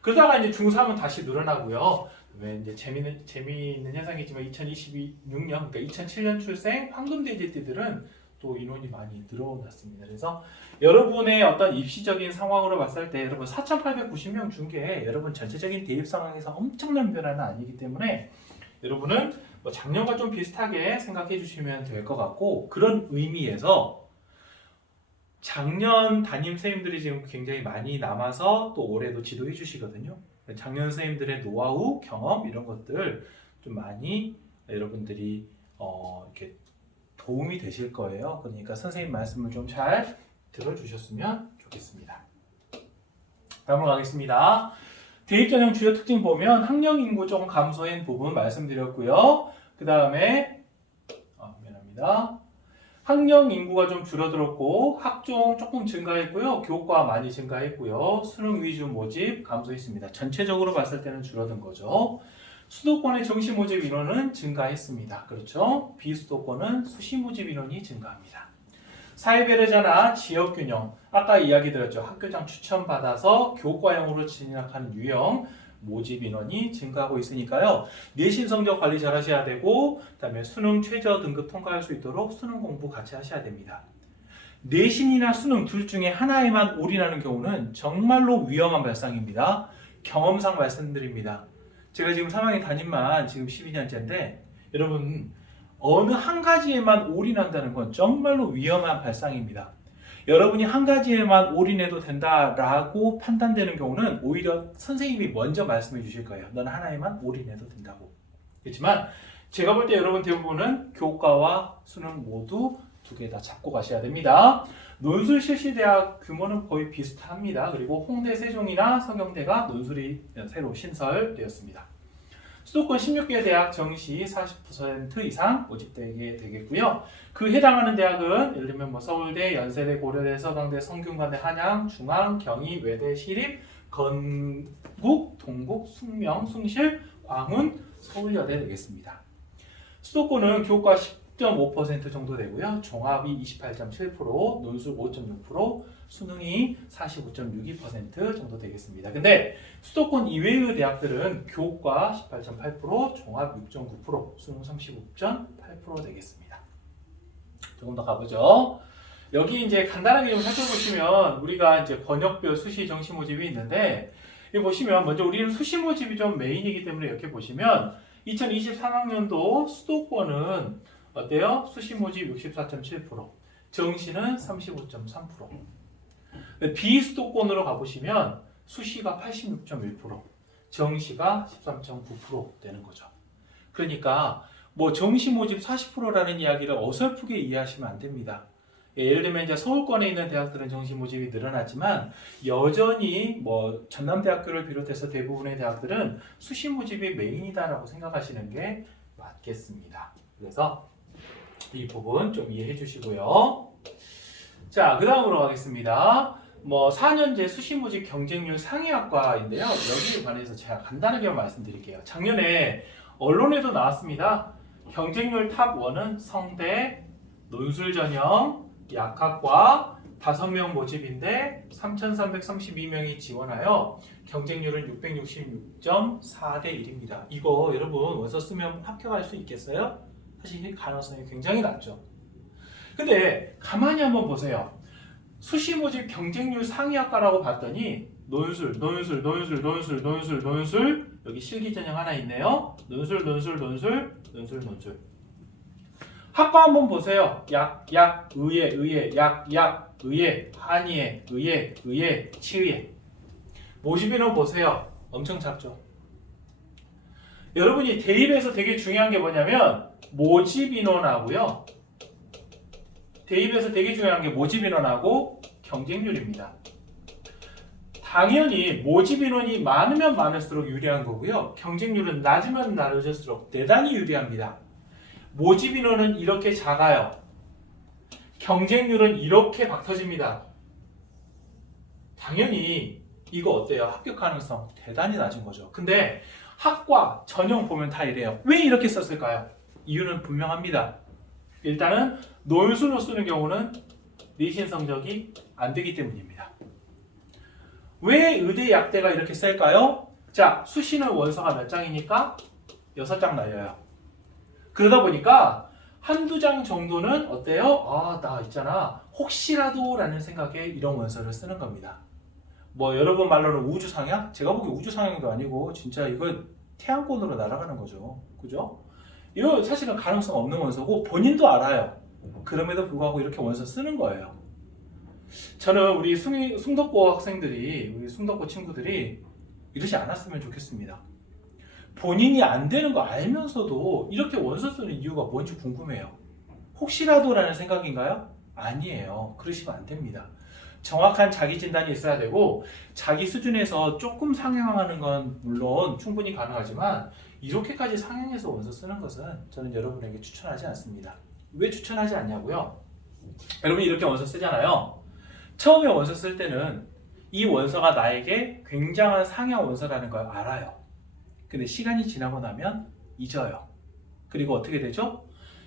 그러다가 이제 중3은 다시 늘어나고요. 왜 이제 재미있는 현상이지만 2026년 그러니까 2007년 출생 황금돼지띠들은 또 인원이 많이 늘어났습니다. 그래서 여러분의 어떤 입시적인 상황으로 봤을 때 여러분 4,890명 중 게 여러분 전체적인 대입 상황에서 엄청난 변화는 아니기 때문에 여러분은 뭐 작년과 좀 비슷하게 생각해 주시면 될 것 같고 그런 의미에서 작년 담임 선생님들이 지금 굉장히 많이 남아서 또 올해도 지도해 주시거든요. 작년 선생님들의 노하우, 경험 이런 것들 좀 많이 여러분들이 이렇게 도움이 되실 거예요. 그러니까 선생님 말씀을 좀 잘 들어주셨으면 좋겠습니다. 다음으로 가겠습니다. 대입 전형 주요 특징 보면 학령 인구 조금 감소한 부분 말씀드렸고요. 그 다음에 미안합니다. 학령 인구가 좀 줄어들었고 학종 조금 증가했고요. 교과 많이 증가했고요. 수능 위주 모집 감소했습니다. 전체적으로 봤을 때는 줄어든 거죠. 수도권의 정시 모집 인원은 증가했습니다. 그렇죠? 비수도권은 수시 모집 인원이 증가합니다. 사회배려자나 지역균형, 아까 이야기 드렸죠. 학교장 추천받아서 교과형으로 진학하는 유형 모집 인원이 증가하고 있으니까요. 내신 성적 관리 잘 하셔야 되고, 그다음에 수능 최저 등급 통과할 수 있도록 수능 공부 같이 하셔야 됩니다. 내신이나 수능 둘 중에 하나에만 올인하는 경우는 정말로 위험한 발상입니다. 경험상 말씀드립니다. 제가 지금 3학년 담임만 지금 12년째인데 여러분 어느 한 가지에만 올인한다는 건 정말로 위험한 발상입니다. 여러분이 한 가지에만 올인해도 된다라고 판단되는 경우는 오히려 선생님이 먼저 말씀해 주실 거예요. 넌 하나에만 올인해도 된다고. 그렇지만 제가 볼 때 여러분 대부분은 교과와 수능 모두 두 개 다 잡고 가셔야 됩니다. 논술 실시대학 규모는 거의 비슷합니다. 그리고 홍대, 세종이나 서경대가 논술이 새로 신설되었습니다. 수도권 16개 대학 정시 40% 이상 모집되게 되겠고요. 그 해당하는 대학은 예를 들면 서울대, 연세대, 고려대, 서강대, 성균관대, 한양, 중앙, 경희, 외대, 시립, 건국, 동국, 숙명, 숭실, 광운, 서울여대 되겠습니다. 수도권은 교과 10.5% 정도 되고요. 종합이 28.7%, 논술 5.6%, 수능이 45.62% 정도 되겠습니다. 근데 수도권 이외의 대학들은 교과 18.8%, 종합 6.9%, 수능 35.8% 되겠습니다. 조금 더 가보죠. 여기 이제 간단하게 좀 살펴보시면 우리가 이제 권역별 수시 정시 모집이 있는데 여기 보시면 먼저 우리는 수시 모집이 좀 메인이기 때문에 이렇게 보시면 2023학년도 수도권은 어때요? 수시 모집 64.7%, 정시는 35.3%. 비수도권으로 가보시면 수시가 86.1%, 정시가 13.9% 되는 거죠. 그러니까 뭐 정시 모집 40%라는 이야기를 어설프게 이해하시면 안 됩니다. 예를 들면 이제 서울권에 있는 대학들은 정시 모집이 늘어났지만 여전히 뭐 전남대학교를 비롯해서 대부분의 대학들은 수시 모집이 메인이다라고 생각하시는 게 맞겠습니다. 그래서 이 부분 좀 이해해 주시고요. 자, 그 다음으로 가겠습니다. 뭐 4년제 수시 모집 경쟁률 상위학과인데요. 여기에 관해서 제가 간단하게 말씀드릴게요. 작년에 언론에도 나왔습니다. 경쟁률 탑 1은 성대, 논술 전형, 약학과 5명 모집인데 3,332명이 지원하여 경쟁률은 666.4대 1입니다. 이거 여러분 원서 쓰면 합격할 수 있겠어요? 사실 가능성이 굉장히 낮죠. 근데 가만히 한번 보세요. 수시 모집 경쟁률 상위학과라고 봤더니 논술 여기 실기 전형 하나 있네요. 논술 학과 한번 보세요. 의예, 한의예, 의예, 치의예. 모집인원 보세요. 엄청 작죠. 여러분이 대입에서 되게 중요한 게 뭐냐면 모집인원하고요. 대입에서 되게 중요한 게 모집인원하고 경쟁률입니다. 당연히 모집인원이 많으면 많을수록 유리한 거고요. 경쟁률은 낮으면 낮을수록 대단히 유리합니다. 모집인원은 이렇게 작아요. 경쟁률은 이렇게 박 터집니다. 당연히 이거 어때요? 합격 가능성 대단히 낮은 거죠. 근데 학과, 전형 보면 다 이래요. 왜 이렇게 썼을까요? 이유는 분명합니다. 일단은 논술로 쓰는 경우는 내신 성적이 안 되기 때문입니다. 왜 의대 약대가 이렇게 셀까요? 자, 수시는 원서가 몇 장이니까 6장 날려요. 그러다 보니까 한두 장 정도는 어때요? 아, 나 있잖아. 혹시라도 라는 생각에 이런 원서를 쓰는 겁니다. 뭐 여러분 말로는 우주상향? 제가 보기엔 우주상향도 아니고 진짜 이거 태양권으로 날아가는 거죠. 그죠? 이거 사실은 가능성 없는 원서고 본인도 알아요. 그럼에도 불구하고 이렇게 원서 쓰는 거예요. 저는 우리 숭덕고 학생들이, 우리 숭덕고 친구들이 이러지 않았으면 좋겠습니다. 본인이 안 되는 거 알면서도 이렇게 원서 쓰는 이유가 뭔지 궁금해요. 혹시라도라는 생각인가요? 아니에요. 그러시면 안 됩니다. 정확한 자기 진단이 있어야 되고 자기 수준에서 조금 상향하는 건 물론 충분히 가능하지만 이렇게까지 상향해서 원서 쓰는 것은 저는 여러분에게 추천하지 않습니다. 왜 추천하지 않냐고요? 여러분이 이렇게 원서 쓰잖아요. 처음에 원서 쓸 때는 이 원서가 나에게 굉장한 상향 원서라는 걸 알아요. 근데 시간이 지나고 나면 잊어요. 그리고 어떻게 되죠?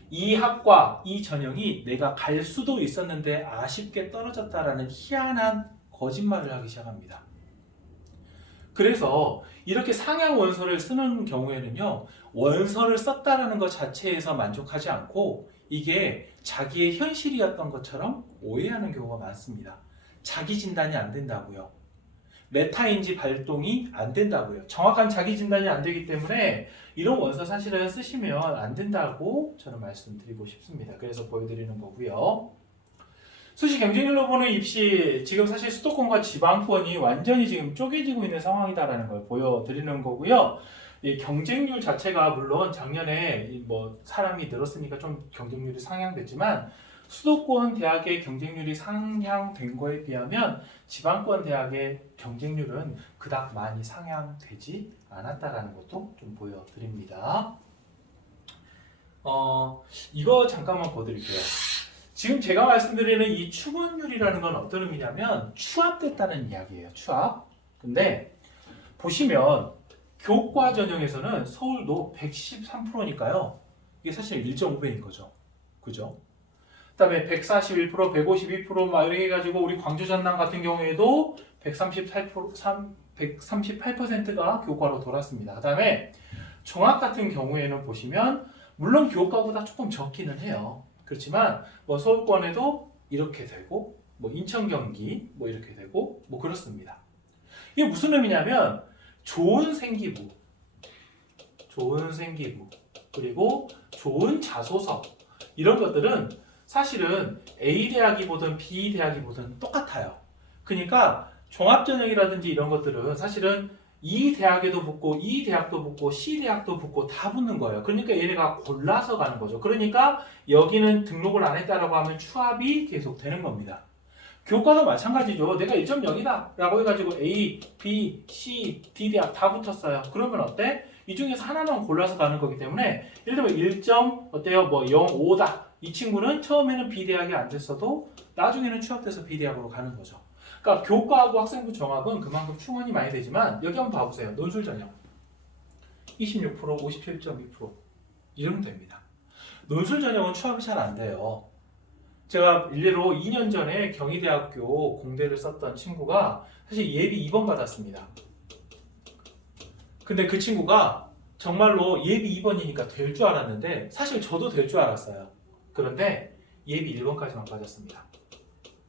이 학과, 이 전형이 내가 갈 수도 있었는데 아쉽게 떨어졌다라는 희한한 거짓말을 하기 시작합니다. 그래서 이렇게 상향 원서를 쓰는 경우에는요, 원서를 썼다라는 것 자체에서 만족하지 않고 이게 자기의 현실이었던 것처럼 오해하는 경우가 많습니다. 자기 진단이 안 된다고요. 메타인지 발동이 안 된다고요. 정확한 자기 진단이 안 되기 때문에 이런 원서 사실은 쓰시면 안 된다고 저는 말씀드리고 싶습니다. 그래서 보여드리는 거고요. 수시 경쟁률로 보는 입시, 지금 사실 수도권과 지방권이 완전히 지금 쪼개지고 있는 상황이다라는 걸 보여드리는 거고요. 이 경쟁률 자체가 물론 작년에 뭐 사람이 늘었으니까 좀 경쟁률이 상향됐지만 수도권 대학의 경쟁률이 상향된 거에 비하면 지방권 대학의 경쟁률은 그닥 많이 상향되지 않았다라는 것도 좀 보여드립니다. 이거 잠깐만 보여드릴게요. 지금 제가 말씀드리는 이 추문율이라는 건 어떤 의미냐면 추합됐다는 이야기예요. 추합. 근데 보시면 교과 전형에서는 서울도 113%니까요. 이게 사실 1.5배인 거죠. 그죠? 그다음에 141%, 152%막 이렇게 해가지고 우리 광주 전남 같은 경우에도 138%가 교과로 돌았습니다. 그다음에 종합 같은 경우에는 보시면 물론 교과보다 조금 적기는 해요. 그렇지만 뭐 서울권에도 이렇게 되고 뭐 인천 경기 뭐 이렇게 되고 뭐 그렇습니다. 이게 무슨 의미냐면 좋은 생기부 그리고 좋은 자소서 이런 것들은 사실은 A 대학이 보든 B 대학이 보든 똑같아요. 그러니까 종합전형이라든지 이런 것들은 사실은 이 대학에도 붙고 이 대학도 붙고 C 대학도 붙고 다 붙는 거예요. 그러니까 얘네가 골라서 가는 거죠. 그러니까 여기는 등록을 안 했다라고 하면 추합이 계속 되는 겁니다. 교과도 마찬가지죠. 내가 1.0이다 라고 해가지고 A, B, C, D 대학 다 붙었어요. 그러면 어때? 이 중에서 하나만 골라서 가는 거기 때문에 예를 들면 1점 어때요? 뭐 0.5다. 이 친구는 처음에는 B 대학이 안 됐어도 나중에는 취업돼서 B 대학으로 가는 거죠. 그러니까 교과하고 학생부 종합은 그만큼 충원이 많이 되지만 여기 한번 봐보세요. 논술 전형 26%, 57.2% 이러면 됩니다. 논술 전형은 취업이 잘 안 돼요. 제가 일례로 2년 전에 경희대학교 공대를 썼던 친구가 사실 예비 2번 받았습니다. 근데 그 친구가 정말로 예비 2번이니까 될 줄 알았는데 사실 저도 될 줄 알았어요. 그런데 예비 1번까지만 빠졌습니다.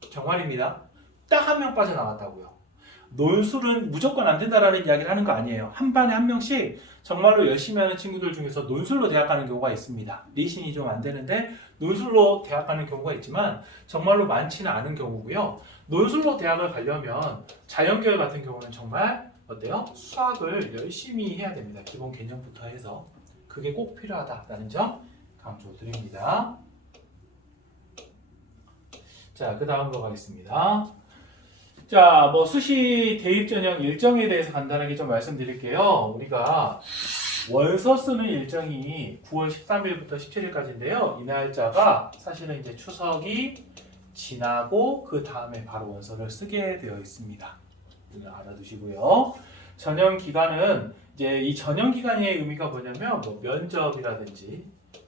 정말입니다. 딱 한 명 빠져나왔다고요. 논술은 무조건 안 된다라는 이야기를 하는 거 아니에요. 한 반에 한 명씩 정말로 열심히 하는 친구들 중에서 논술로 대학 가는 경우가 있습니다. 리신이 좀 안 되는데 논술로 대학 가는 경우가 있지만 정말로 많지는 않은 경우고요. 논술로 대학을 가려면 자연계열 같은 경우는 정말 어때요? 수학을 열심히 해야 됩니다. 기본 개념부터 해서 그게 꼭 필요하다라는 점 강조드립니다. 자, 그 다음으로 가겠습니다. 자, 뭐 수시 대입 전형 일정에 대해서 간단하게 좀 말씀드릴게요. 우리가 원서 쓰는 일정이 9월 13일부터 17일까지인데요. 이 날짜가 사실은 이제 추석이 지나고 그 다음에 바로 원서를 쓰게 되어 있습니다. 알아두시고요. 전형 기간은 이제 이 전형 기간의 의미가 뭐냐면 뭐 면접이라든지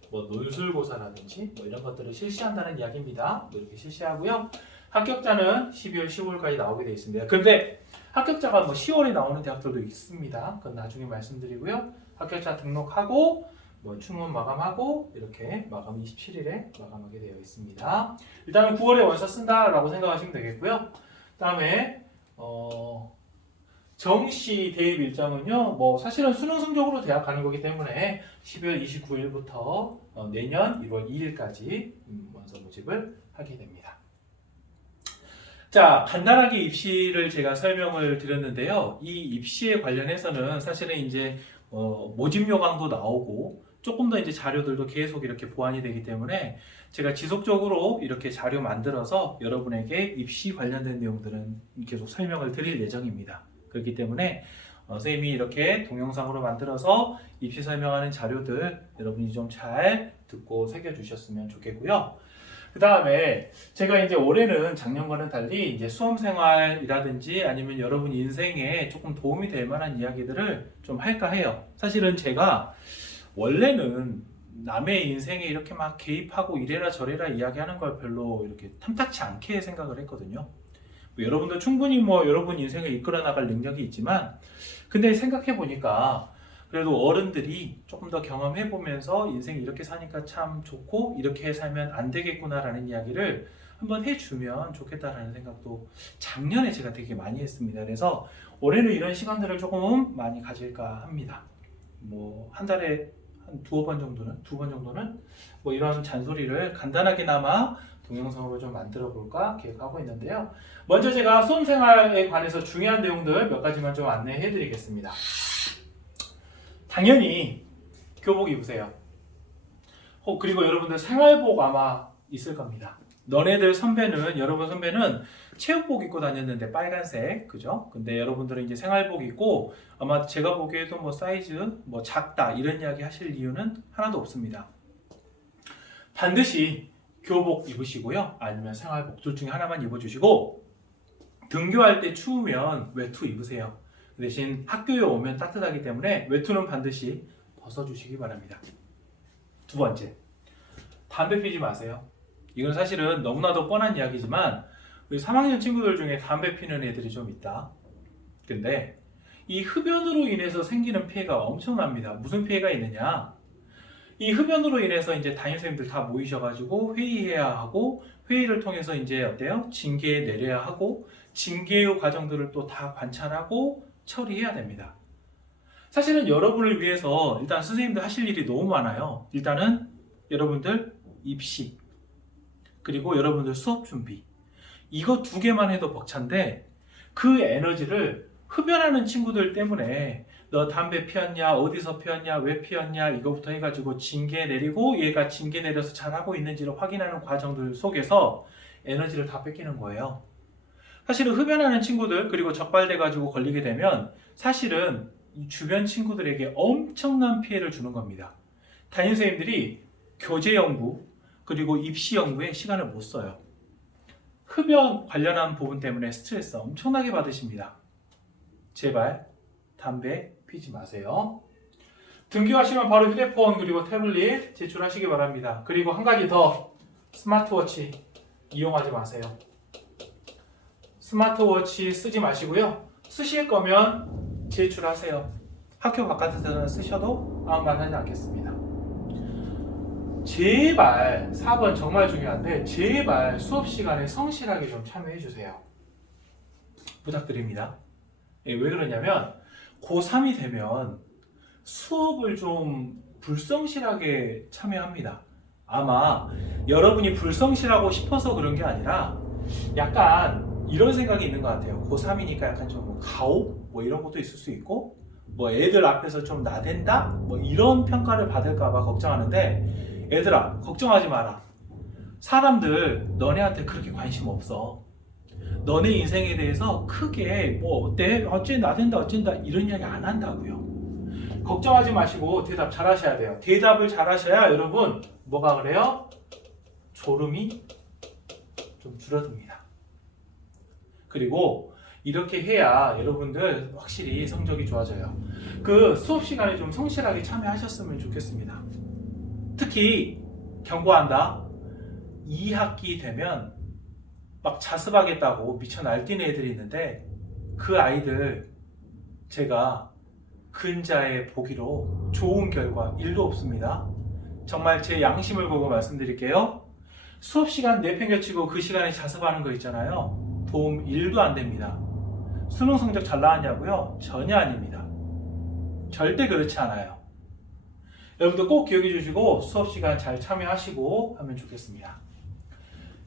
뭐 논술고사라든지 뭐 이런 것들을 실시한다는 이야기입니다. 뭐 이렇게 실시하고요. 합격자는 12월, 15일까지 나오게 되어 있습니다. 그런데 합격자가 뭐 10월에 나오는 대학들도 있습니다. 그건 나중에 말씀드리고요. 합격자 등록하고 뭐 충원 마감하고 이렇게 마감 27일에 마감하게 되어 있습니다. 일단은 9월에 원서 쓴다라고 생각하시면 되겠고요. 그다음에 정시 대입 일정은요, 뭐 사실은 수능 성적으로 대학 가는 거기 때문에 12월 29일부터 내년 1월 2일까지 원서 모집을 하게 됩니다. 자, 간단하게 입시를 제가 설명을 드렸는데요. 이 입시에 관련해서는 사실은 이제 모집 요강도 나오고 조금 더 이제 자료들도 계속 이렇게 보완이 되기 때문에 제가 지속적으로 이렇게 자료 만들어서 여러분에게 입시 관련된 내용들은 계속 설명을 드릴 예정입니다. 그렇기 때문에 선생님이 이렇게 동영상으로 만들어서 입시 설명하는 자료들 여러분이 좀 잘 듣고 새겨주셨으면 좋겠고요. 그 다음에 제가 이제 올해는 작년과는 달리 이제 수험생활이라든지 아니면 여러분 인생에 조금 도움이 될 만한 이야기들을 좀 할까 해요. 사실은 제가 원래는 남의 인생에 이렇게 막 개입하고 이래라 저래라 이야기하는 걸 별로 이렇게 탐탁치 않게 생각을 했거든요. 뭐 여러분도 충분히 뭐 여러분 인생을 이끌어 나갈 능력이 있지만, 근데 생각해 보니까 그래도 어른들이 조금 더 경험해 보면서 인생 이렇게 사니까 참 좋고 이렇게 살면 안 되겠구나라는 이야기를 한번 해주면 좋겠다라는 생각도 작년에 제가 되게 많이 했습니다. 그래서 올해는 이런 시간들을 조금 많이 가질까 합니다. 뭐 한 달에 한 두어 번 정도는, 두 번 정도는 뭐 이런 잔소리를 간단하게나마 동영상으로 좀 만들어 볼까 계획하고 있는데요. 먼저 제가 수험생활에 관해서 중요한 내용들 몇 가지만 좀 안내해 드리겠습니다. 당연히 교복 입으세요. 그리고 여러분들 생활복 아마 있을 겁니다. 너네들 선배는, 여러분 선배는 체육복 입고 다녔는데 빨간색, 그죠? 근데 여러분들은 이제 생활복 입고 아마 제가 보기에도 뭐 사이즈 뭐 작다 이런 이야기 하실 이유는 하나도 없습니다. 반드시 교복 입으시고요, 아니면 생활복 둘 중에 하나만 입어주시고, 등교할 때 추우면 외투 입으세요. 그 대신 학교에 오면 따뜻하기 때문에 외투는 반드시 벗어주시기 바랍니다. 두 번째, 담배 피지 마세요. 이건 사실은 너무나도 뻔한 이야기지만 우리 3학년 친구들 중에 담배 피는 애들이 좀 있다. 근데 이 흡연으로 인해서 생기는 피해가 엄청납니다. 무슨 피해가 있느냐? 이 흡연으로 인해서 이제 담임선생님들 다 모이셔가지고 회의해야 하고, 회의를 통해서 이제 어때요? 징계 내려야 하고, 징계의 과정들을 또 다 관찰하고 처리해야 됩니다. 사실은 여러분을 위해서 일단 선생님들 하실 일이 너무 많아요. 일단은 여러분들 입시, 그리고 여러분들 수업 준비, 이거 두 개만 해도 벅찬데 그 에너지를 흡연하는 친구들 때문에 너 담배 피웠냐, 어디서 피웠냐, 왜 피웠냐, 이거부터 해가지고 징계 내리고 얘가 징계 내려서 잘하고 있는지를 확인하는 과정들 속에서 에너지를 다 뺏기는 거예요. 사실은 흡연하는 친구들, 그리고 적발돼가지고 걸리게 되면 사실은 주변 친구들에게 엄청난 피해를 주는 겁니다. 담임선생님들이 교재 연구, 그리고 입시 연구에 시간을 못 써요. 흡연 관련한 부분 때문에 스트레스 엄청나게 받으십니다. 제발 담배 피지 마세요. 등교하시면 바로 휴대폰 그리고 태블릿 제출하시기 바랍니다. 그리고 한 가지 더, 스마트워치 이용하지 마세요. 스마트워치 쓰지 마시고요. 쓰실 거면 제출하세요. 학교 바깥에서는 쓰셔도 아무 말 하지 않겠습니다. 제발 4번 정말 중요한데, 제발 수업 시간에 성실하게 좀 참여해 주세요. 부탁드립니다. 왜 그러냐면 고3이 되면 수업을 좀 불성실하게 참여합니다. 아마 여러분이 불성실하고 싶어서 그런 게 아니라 약간 이런 생각이 있는 것 같아요. 고3이니까 약간 좀 가오? 뭐 이런 것도 있을 수 있고, 뭐 애들 앞에서 좀 나댄다? 뭐 이런 평가를 받을까봐 걱정하는데, 얘들아 걱정하지 마라. 사람들 너네한테 그렇게 관심 없어. 너네 인생에 대해서 크게 뭐 어때? 어째 나댄다 어쩐다 이런 이야기 안 한다고요. 걱정하지 마시고 대답 잘 하셔야 돼요. 대답을 잘 하셔야 여러분 뭐가 그래요? 졸음이 좀 줄어듭니다. 그리고 이렇게 해야 여러분들 확실히 성적이 좋아져요. 그 수업 시간에 좀 성실하게 참여하셨으면 좋겠습니다. 특히 경고한다. 2학기 되면 막 자습하겠다고 미쳐 날뛰는 애들이 있는데, 그 아이들 제가 근자에 보기로 좋은 결과 1도 없습니다. 정말 제 양심을 보고 말씀드릴게요. 수업 시간 내팽개치고 그 시간에 자습하는 거 있잖아요. 도움 1도 안 됩니다. 수능 성적 잘 나왔냐고요? 전혀 아닙니다. 절대 그렇지 않아요. 여러분들 꼭 기억해 주시고 수업 시간 잘 참여하시고 하면 좋겠습니다.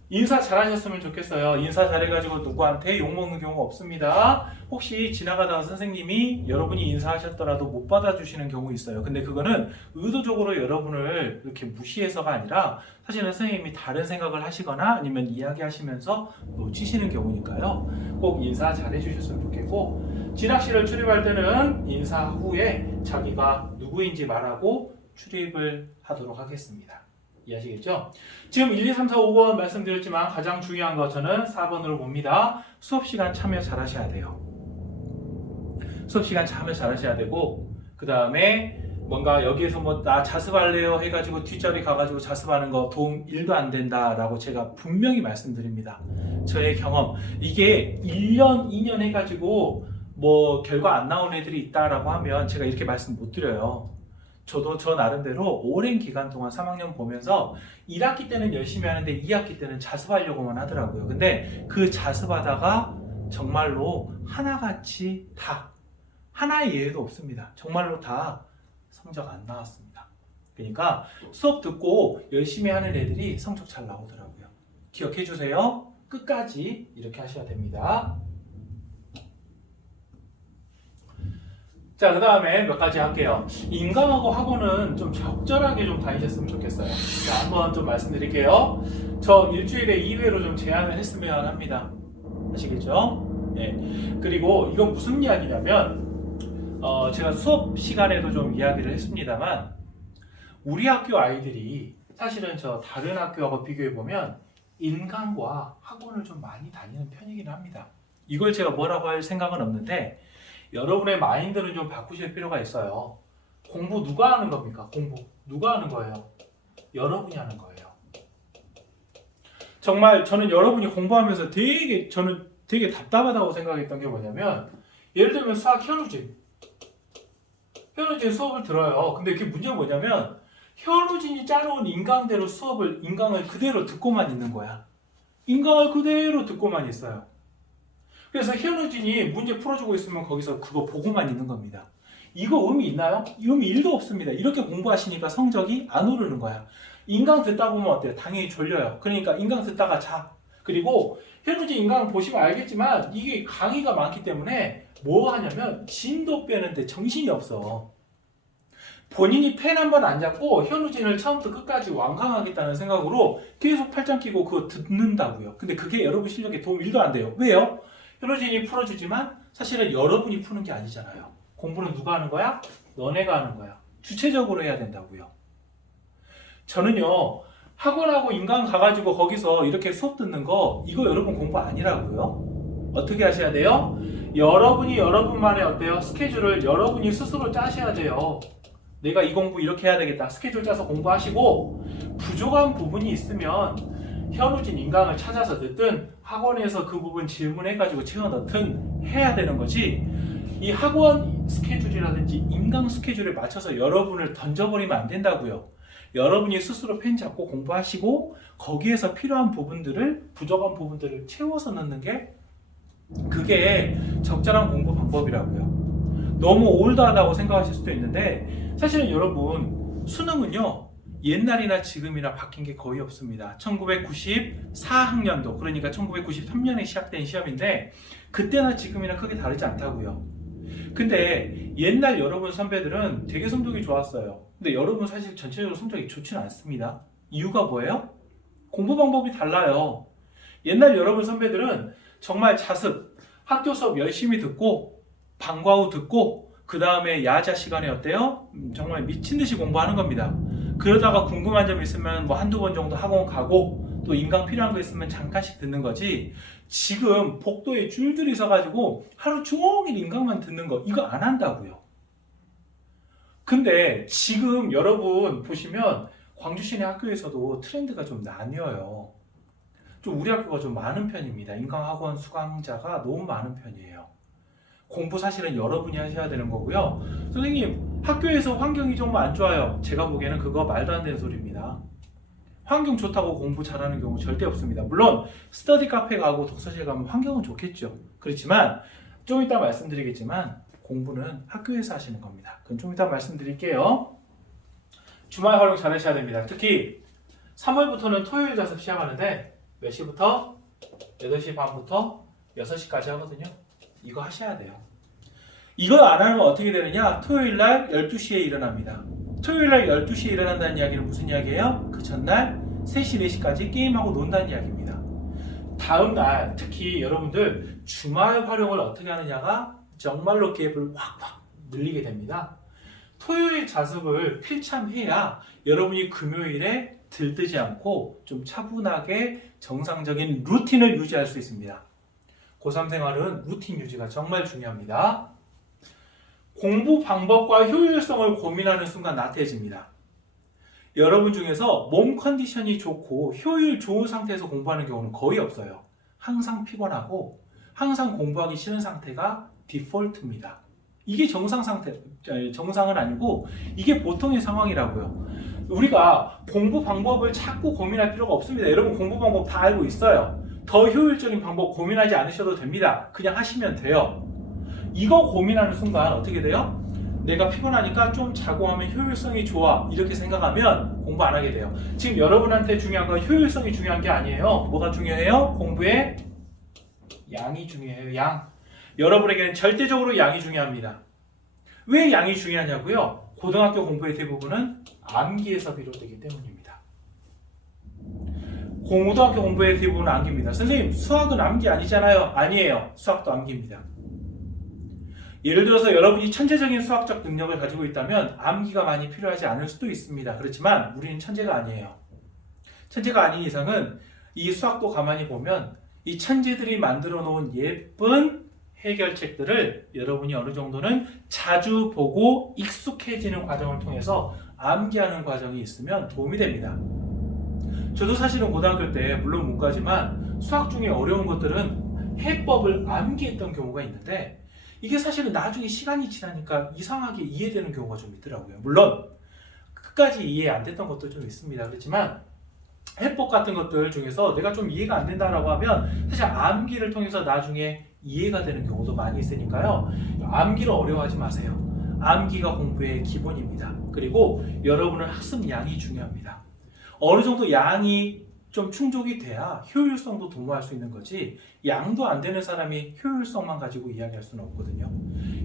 인사 잘하셨으면 좋겠어요. 인사 잘해가지고 누구한테 욕먹는 경우가 없습니다. 혹시 지나가다가 선생님이 여러분이 인사하셨더라도 못 받아주시는 경우 있어요. 근데 그거는 의도적으로 여러분을 이렇게 무시해서가 아니라 사실은 선생님이 다른 생각을 하시거나 아니면 이야기하시면서 놓치시는 경우니까요. 꼭 인사 잘해주셨으면 좋겠고, 진학실을 출입할 때는 인사 후에 자기가 누구인지 말하고 출입을 하도록 하겠습니다. 이해하시겠죠? 지금 1, 2, 3, 4, 5번 말씀드렸지만 가장 중요한 거 저는 4번으로 봅니다. 수업시간 참여 잘 하셔야 돼요. 수업시간 참여 잘 하셔야 되고, 그 다음에 뭔가 여기에서 뭐 나 자습할래요 해가지고 뒷자리 가가지고 자습하는 거 도움 1도 안 된다라고 제가 분명히 말씀드립니다. 저의 경험, 이게 1년, 2년 해가지고 뭐 결과 안 나온 애들이 있다라고 하면 제가 이렇게 말씀 못 드려요. 저도 저 나름대로 오랜 기간 동안 3학년 보면서 1학기 때는 열심히 하는데 2학기 때는 자습하려고만 하더라고요. 근데 그 자습하다가 정말로 하나같이 다 하나의 예외도 없습니다. 정말로 다 성적 안 나왔습니다. 그러니까 수업 듣고 열심히 하는 애들이 성적 잘 나오더라고요. 기억해 주세요. 끝까지 이렇게 하셔야 됩니다. 자, 그 다음에 몇 가지 할게요. 인강하고 학원은 좀 적절하게 좀 다니셨으면 좋겠어요. 자, 한번 좀 말씀드릴게요. 저 일주일에 2회로 좀 제한을 했으면 합니다. 아시겠죠? 예. 그리고 이건 무슨 이야기냐면, 제가 수업 시간에도 좀 이야기를 했습니다만, 우리 학교 아이들이 사실은 저 다른 학교하고 비교해보면 인강과 학원을 좀 많이 다니는 편이긴 합니다. 이걸 제가 뭐라고 할 생각은 없는데, 여러분의 마인드는 좀 바꾸실 필요가 있어요. 공부 누가 하는 겁니까? 공부 누가 하는 거예요? 여러분이 하는 거예요. 정말 저는 여러분이 공부하면서 저는 되게 답답하다고 생각했던 게 뭐냐면, 예를 들면 수학 현우진 수업을 들어요. 근데 그게 문제가 뭐냐면 현우진이 짜놓은 인강대로 인강을 그대로 듣고만 있는 거야. 인강을 그대로 듣고만 있어요. 그래서 현우진이 문제 풀어주고 있으면 거기서 그거 보고만 있는 겁니다. 이거 의미 있나요? 의미 1도 없습니다. 이렇게 공부하시니까 성적이 안 오르는 거야. 인강 듣다 보면 어때요? 당연히 졸려요. 그러니까 인강 듣다가 자. 그리고 현우진 인강 보시면 알겠지만 이게 강의가 많기 때문에 뭐 하냐면 진도 빼는데 정신이 없어. 본인이 펜 한 번 안 잡고 현우진을 처음부터 끝까지 완강하겠다는 생각으로 계속 팔짱 끼고 그거 듣는다고요. 근데 그게 여러분 실력에 도움 1도 안 돼요. 왜요? 현우진이 풀어주지만 사실은 여러분이 푸는 게 아니잖아요. 공부는 누가 하는 거야? 너네가 하는 거야. 주체적으로 해야 된다고요. 저는요, 학원하고 인강 가가지고 거기서 이렇게 수업 듣는 거 이거 여러분 공부 아니라고요. 어떻게 하셔야 돼요? 여러분이 여러분만의 어때요? 스케줄을 여러분이 스스로 짜셔야 돼요. 내가 이 공부 이렇게 해야 되겠다. 스케줄 짜서 공부하시고 부족한 부분이 있으면 현우진 인강을 찾아서 듣든 학원에서 그 부분 질문해가지고 채워 넣든 해야 되는 거지. 이 학원 스케줄이라든지 인강 스케줄에 맞춰서 여러분을 던져버리면 안 된다고요. 여러분이 스스로 펜 잡고 공부하시고 거기에서 필요한 부분들을 부족한 부분들을 채워서 넣는 게 그게 적절한 공부 방법이라고요. 너무 올드하다고 생각하실 수도 있는데 사실은 여러분 수능은요 옛날이나 지금이나 바뀐 게 거의 없습니다. 1994학년도 그러니까 1993년에 시작된 시험인데 그때나 지금이나 크게 다르지 않다고요. 근데 옛날 여러분 선배들은 되게 성적이 좋았어요. 근데 여러분 사실 전체적으로 성적이 좋지는 않습니다. 이유가 뭐예요? 공부 방법이 달라요. 옛날 여러분 선배들은 정말 자습, 학교 수업 열심히 듣고 방과 후 듣고 그 다음에 야자 시간에 어때요? 정말 미친 듯이 공부하는 겁니다. 그러다가 궁금한 점 있으면 뭐 한두 번 정도 학원 가고 또 인강 필요한 거 있으면 잠깐씩 듣는 거지. 지금 복도에 줄줄이 서가지고 하루 종일 인강만 듣는 거 이거 안 한다고요. 근데 지금 여러분 보시면 광주 시내 학교에서도 트렌드가 좀 나뉘어요. 좀 우리 학교가 좀 많은 편입니다. 인강학원 수강자가 너무 많은 편이에요. 공부 사실은 여러분이 하셔야 되는 거고요. 선생님 학교에서 환경이 좀 안 좋아요. 제가 보기에는 그거 말도 안 되는 소리입니다. 환경 좋다고 공부 잘하는 경우 절대 없습니다. 물론 스터디 카페 가고 독서실 가면 환경은 좋겠죠. 그렇지만 좀 이따 말씀드리겠지만 공부는 학교에서 하시는 겁니다. 그건 좀 이따 말씀드릴게요. 주말 활용 잘 하셔야 됩니다. 특히 3월부터는 토요일 자습 시작하는데 몇 시부터? 8시 반부터 6시까지 하거든요. 이거 하셔야 돼요. 이거 안 하면 어떻게 되느냐? 토요일날 12시에 일어납니다. 토요일날 12시에 일어난다는 이야기는 무슨 이야기예요? 그 전날 3시, 4시까지 게임하고 논다는 이야기입니다. 다음날 특히 여러분들 주말 활용을 어떻게 하느냐가 정말로 갭을 확 늘리게 됩니다. 토요일 자습을 필참해야 여러분이 금요일에 들뜨지 않고 좀 차분하게 정상적인 루틴을 유지할 수 있습니다. 고3 생활은 루틴 유지가 정말 중요합니다. 공부 방법과 효율성을 고민하는 순간 나태해집니다. 여러분 중에서 몸 컨디션이 좋고 효율 좋은 상태에서 공부하는 경우는 거의 없어요. 항상 피곤하고 항상 공부하기 싫은 상태가 디폴트입니다. 이게 정상 상태, 정상은 아니고 이게 보통의 상황이라고요. 우리가 공부 방법을 자꾸 고민할 필요가 없습니다. 여러분 공부 방법 다 알고 있어요. 더 효율적인 방법 고민하지 않으셔도 됩니다. 그냥 하시면 돼요. 이거 고민하는 순간 어떻게 돼요? 내가 피곤하니까 좀 자고 하면 효율성이 좋아 이렇게 생각하면 공부 안 하게 돼요. 지금 여러분한테 중요한 건 효율성이 중요한 게 아니에요. 뭐가 중요해요? 공부의 양이 중요해요. 양. 여러분에게는 절대적으로 양이 중요합니다. 왜 양이 중요하냐고요? 고등학교 공부의 대부분은 암기에서 비롯되기 때문입니다. 고등학교 공부의 대부분은 암기입니다. 선생님 수학은 암기 아니잖아요. 아니에요. 수학도 암기입니다. 예를 들어서 여러분이 천재적인 수학적 능력을 가지고 있다면 암기가 많이 필요하지 않을 수도 있습니다. 그렇지만 우리는 천재가 아니에요. 천재가 아닌 이상은 이 수학도 가만히 보면 이 천재들이 만들어 놓은 예쁜 해결책들을 여러분이 어느 정도는 자주 보고 익숙해지는 과정을 통해서 암기하는 과정이 있으면 도움이 됩니다. 저도 사실은 고등학교 때 물론 문과지만 수학 중에 어려운 것들은 해법을 암기했던 경우가 있는데 이게 사실은 나중에 시간이 지나니까 이상하게 이해되는 경우가 좀 있더라고요. 물론 끝까지 이해 안 됐던 것도 좀 있습니다. 그렇지만 해법 같은 것들 중에서 내가 좀 이해가 안 된다라고 하면 사실 암기를 통해서 나중에 이해가 되는 경우도 많이 있으니까요. 암기를 어려워하지 마세요. 암기가 공부의 기본입니다. 그리고 여러분은 학습 양이 중요합니다. 어느 정도 양이 좀 충족이 돼야 효율성도 도모할 수 있는 거지 양도 안 되는 사람이 효율성만 가지고 이야기할 수는 없거든요.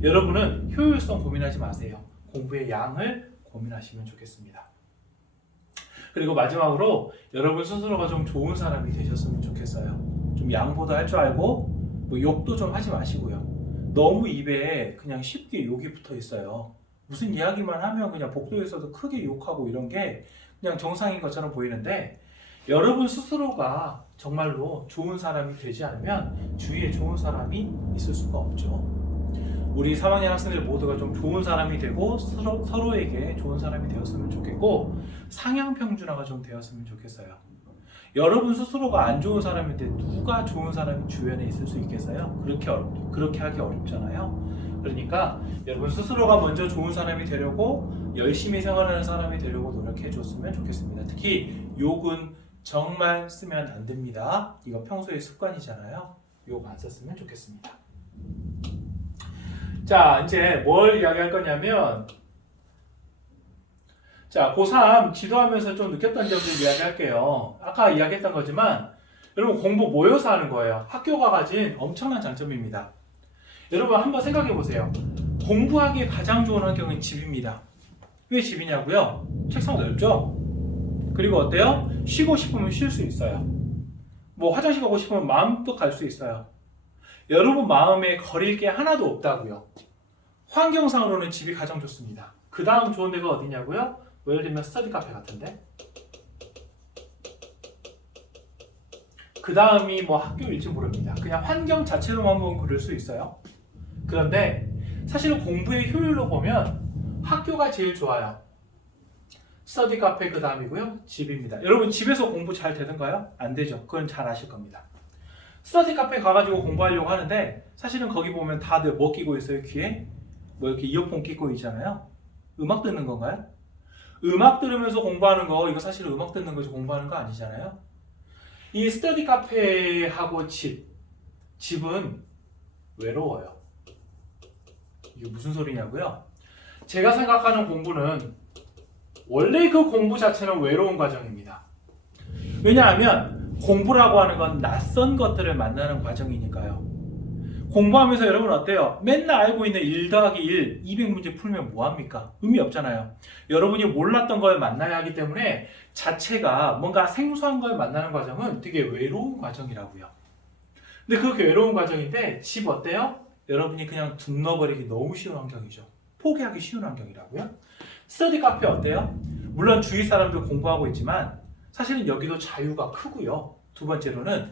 여러분은 효율성 고민하지 마세요. 공부의 양을 고민하시면 좋겠습니다. 그리고 마지막으로 여러분 스스로가 좀 좋은 사람이 되셨으면 좋겠어요. 좀 양보도 할 줄 알고 뭐 욕도 좀 하지 마시고요. 너무 입에 그냥 쉽게 욕이 붙어 있어요. 무슨 이야기만 하면 그냥 복도에서도 크게 욕하고 이런 게 그냥 정상인 것처럼 보이는데 여러분 스스로가 정말로 좋은 사람이 되지 않으면 주위에 좋은 사람이 있을 수가 없죠. 우리 3학년 학생들 모두가 좀 좋은 사람이 되고 서로에게 좋은 사람이 되었으면 좋겠고 상향평준화가 좀 되었으면 좋겠어요. 여러분 스스로가 안 좋은 사람인데 누가 좋은 사람이 주변에 있을 수 있겠어요? 그렇게 하기 어렵잖아요. 그러니까 여러분 스스로가 먼저 좋은 사람이 되려고 열심히 생활하는 사람이 되려고 노력해 줬으면 좋겠습니다. 특히 욕은 정말 쓰면 안 됩니다. 이거 평소의 습관이잖아요. 욕 안 썼으면 좋겠습니다. 자, 이제 뭘 이야기할 거냐면 자, 고3 지도하면서 좀 느꼈던 점들 이야기할게요. 아까 이야기했던 거지만 여러분 공부 모여서 하는 거예요. 학교가 가진 엄청난 장점입니다. 여러분 한번 생각해 보세요. 공부하기에 가장 좋은 환경은 집입니다. 왜 집이냐고요? 책상 넓죠? 그리고 어때요? 쉬고 싶으면 쉴 수 있어요. 뭐 화장실 가고 싶으면 마음껏 갈 수 있어요. 여러분 마음에 거릴 게 하나도 없다고요. 환경상으로는 집이 가장 좋습니다. 그 다음 좋은 데가 어디냐고요? 예를 들면 스터디 카페 같은데 그 다음이 뭐 학교일지 모릅니다. 그냥 환경 자체로만 보면 그럴 수 있어요. 그런데 사실 공부의 효율로 보면 학교가 제일 좋아요. 스터디 카페 그 다음이고요. 집입니다. 여러분 집에서 공부 잘 되는가요? 안 되죠. 그건 잘 아실 겁니다. 스터디 카페 가가지고 공부하려고 하는데 사실은 거기 보면 다들 뭐 끼고 있어요? 귀에? 뭐 이렇게 이어폰 끼고 있잖아요. 음악 듣는 건가요? 음악 들으면서 공부하는 거 이거 사실은 음악 듣는 거지 공부하는 거 아니잖아요. 이 스터디 카페하고 집은 외로워요. 이게 무슨 소리냐고요? 제가 생각하는 공부는 원래 그 공부 자체는 외로운 과정입니다. 왜냐하면 공부라고 하는 건 낯선 것들을 만나는 과정이니까요. 공부하면서 여러분 어때요? 맨날 알고 있는 1 더하기 1, 200문제 풀면 뭐합니까? 의미 없잖아요. 여러분이 몰랐던 걸 만나야 하기 때문에 자체가 뭔가 생소한 걸 만나는 과정은 되게 외로운 과정이라고요. 근데 그렇게 외로운 과정인데 집 어때요? 여러분이 그냥 둔 넣어버리기 너무 쉬운 환경이죠. 포기하기 쉬운 환경이라고요. 스터디 카페 어때요? 물론 주위 사람들 공부하고 있지만 사실은 여기도 자유가 크고요. 두 번째로는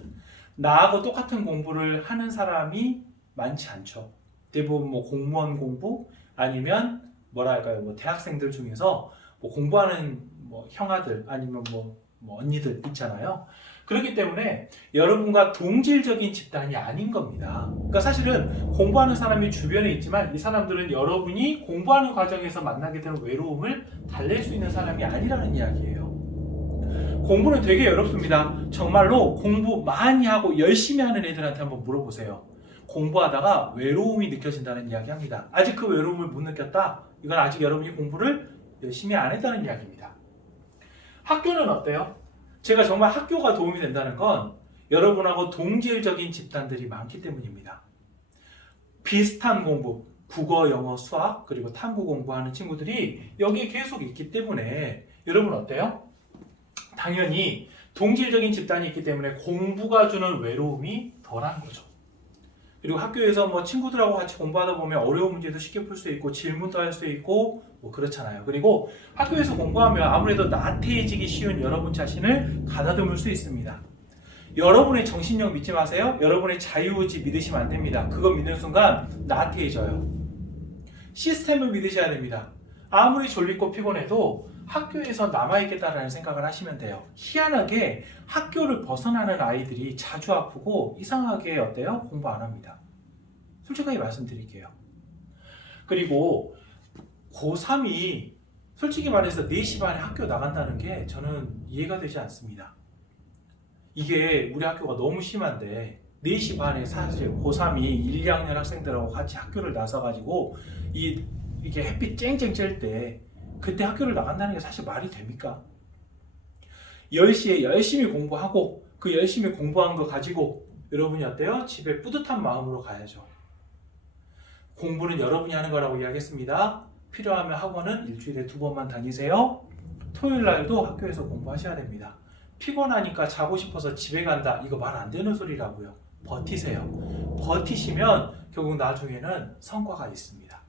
나하고 똑같은 공부를 하는 사람이 많지 않죠. 대부분 뭐 공무원 공부 아니면 뭐라 할까요? 뭐 대학생들 중에서 뭐 공부하는 뭐 형아들 아니면 뭐 언니들 있잖아요. 그렇기 때문에 여러분과 동질적인 집단이 아닌 겁니다. 그러니까 사실은 공부하는 사람이 주변에 있지만 이 사람들은 여러분이 공부하는 과정에서 만나게 되는 외로움을 달랠 수 있는 사람이 아니라는 이야기예요. 공부는 되게 어렵습니다. 정말로 공부 많이 하고 열심히 하는 애들한테 한번 물어보세요. 공부하다가 외로움이 느껴진다는 이야기 합니다. 아직 그 외로움을 못 느꼈다? 이건 아직 여러분이 공부를 열심히 안 했다는 이야기입니다. 학교는 어때요? 제가 정말 학교가 도움이 된다는 건 여러분하고 동질적인 집단들이 많기 때문입니다. 비슷한 공부, 국어, 영어, 수학, 그리고 탐구 공부하는 친구들이 여기에 계속 있기 때문에 여러분 어때요? 당연히 동질적인 집단이 있기 때문에 공부가 주는 외로움이 덜한 거죠. 그리고 학교에서 뭐 친구들하고 같이 공부하다 보면 어려운 문제도 쉽게 풀 수 있고 질문도 할 수 있고 뭐 그렇잖아요. 그리고 학교에서 공부하면 아무래도 나태해지기 쉬운 여러분 자신을 가다듬을 수 있습니다. 여러분의 정신력 믿지 마세요. 여러분의 자유의지 믿으시면 안 됩니다. 그거 믿는 순간 나태해져요. 시스템을 믿으셔야 됩니다. 아무리 졸리고 피곤해도 학교에서 남아있겠다라는 생각을 하시면 돼요. 희한하게 학교를 벗어나는 아이들이 자주 아프고 이상하게 어때요? 공부 안 합니다. 솔직하게 말씀드릴게요. 그리고 고3이 솔직히 말해서 4시 반에 학교 나간다는 게 저는 이해가 되지 않습니다. 이게 우리 학교가 너무 심한데 4시 반에 사실 고3이 1, 2학년 학생들하고 같이 학교를 나서가지고 이게 햇빛 쨍쨍 쬐을 때 그때 학교를 나간다는 게 사실 말이 됩니까? 10시에 열심히 공부하고 그 열심히 공부한 거 가지고 여러분이 어때요? 집에 뿌듯한 마음으로 가야죠. 공부는 여러분이 하는 거라고 이야기했습니다. 필요하면 학원은 일주일에 2번만 다니세요. 토요일 날도 학교에서 공부하셔야 됩니다. 피곤하니까 자고 싶어서 집에 간다. 이거 말 안 되는 소리라고요. 버티세요. 버티시면 결국 나중에는 성과가 있습니다.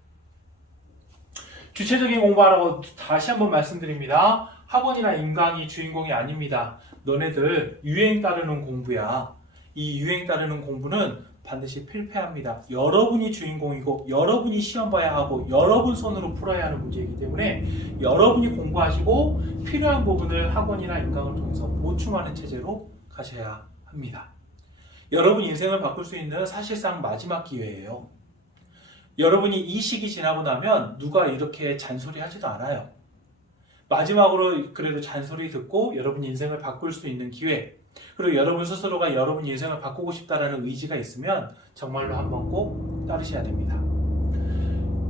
주체적인 공부하라고 다시 한번 말씀드립니다. 학원이나 인강이 주인공이 아닙니다. 너네들 유행 따르는 공부야. 이 유행 따르는 공부는 반드시 필패합니다. 여러분이 주인공이고 여러분이 시험 봐야 하고 여러분 손으로 풀어야 하는 문제이기 때문에 여러분이 공부하시고 필요한 부분을 학원이나 인강을 통해서 보충하는 체제로 가셔야 합니다. 여러분 인생을 바꿀 수 있는 사실상 마지막 기회예요. 여러분이 이 시기 지나고 나면 누가 이렇게 잔소리 하지도 않아요. 마지막으로 그래도 잔소리 듣고 여러분 인생을 바꿀 수 있는 기회, 그리고 여러분 스스로가 여러분 인생을 바꾸고 싶다라는 의지가 있으면 정말로 한번 꼭 따르셔야 됩니다.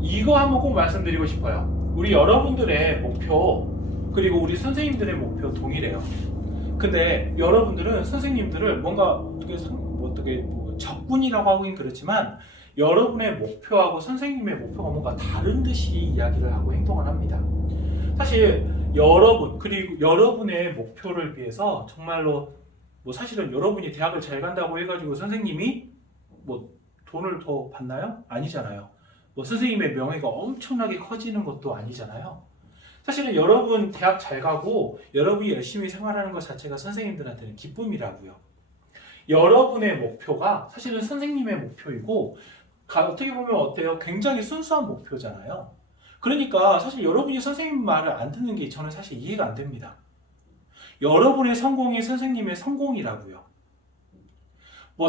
이거 한번 꼭 말씀드리고 싶어요. 우리 여러분들의 목표 그리고 우리 선생님들의 목표 동일해요. 근데 여러분들은 선생님들을 뭔가 어떻게 적군이라고 하긴 그렇지만 여러분의 목표하고 선생님의 목표가 뭔가 다른 듯이 이야기를 하고 행동을 합니다. 사실 여러분 그리고 여러분의 목표를 위해서 정말로 사실은 여러분이 대학을 잘 간다고 해가지고 선생님이 돈을 더 받나요? 아니잖아요. 선생님의 명예가 엄청나게 커지는 것도 아니잖아요. 사실은 여러분 대학 잘 가고 여러분이 열심히 생활하는 것 자체가 선생님들한테는 기쁨이라고요. 여러분의 목표가 사실은 선생님의 목표이고 어떻게 보면 어때요? 굉장히 순수한 목표잖아요. 그러니까 사실 여러분이 선생님 말을 안 듣는 게 저는 사실 이해가 안 됩니다. 여러분의 성공이 선생님의 성공이라고요.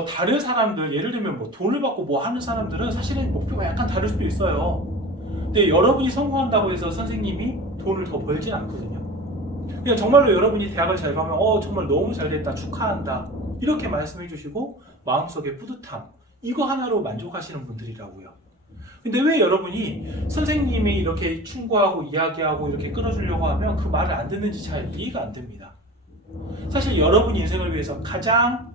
다른 사람들 예를 들면 돈을 받고 하는 사람들은 사실은 목표가 약간 다를 수도 있어요. 근데 여러분이 성공한다고 해서 선생님이 돈을 더 벌진 않거든요. 그냥 정말로 여러분이 대학을 잘 가면 정말 너무 잘 됐다 축하한다 이렇게 말씀해 주시고 마음속에 뿌듯함 이거 하나로 만족하시는 분들이라고요. 근데 왜 여러분이 선생님이 이렇게 충고하고 이야기하고 이렇게 끌어주려고 하면 그 말을 안 듣는지 잘 이해가 안 됩니다. 사실 여러분 인생을 위해서 가장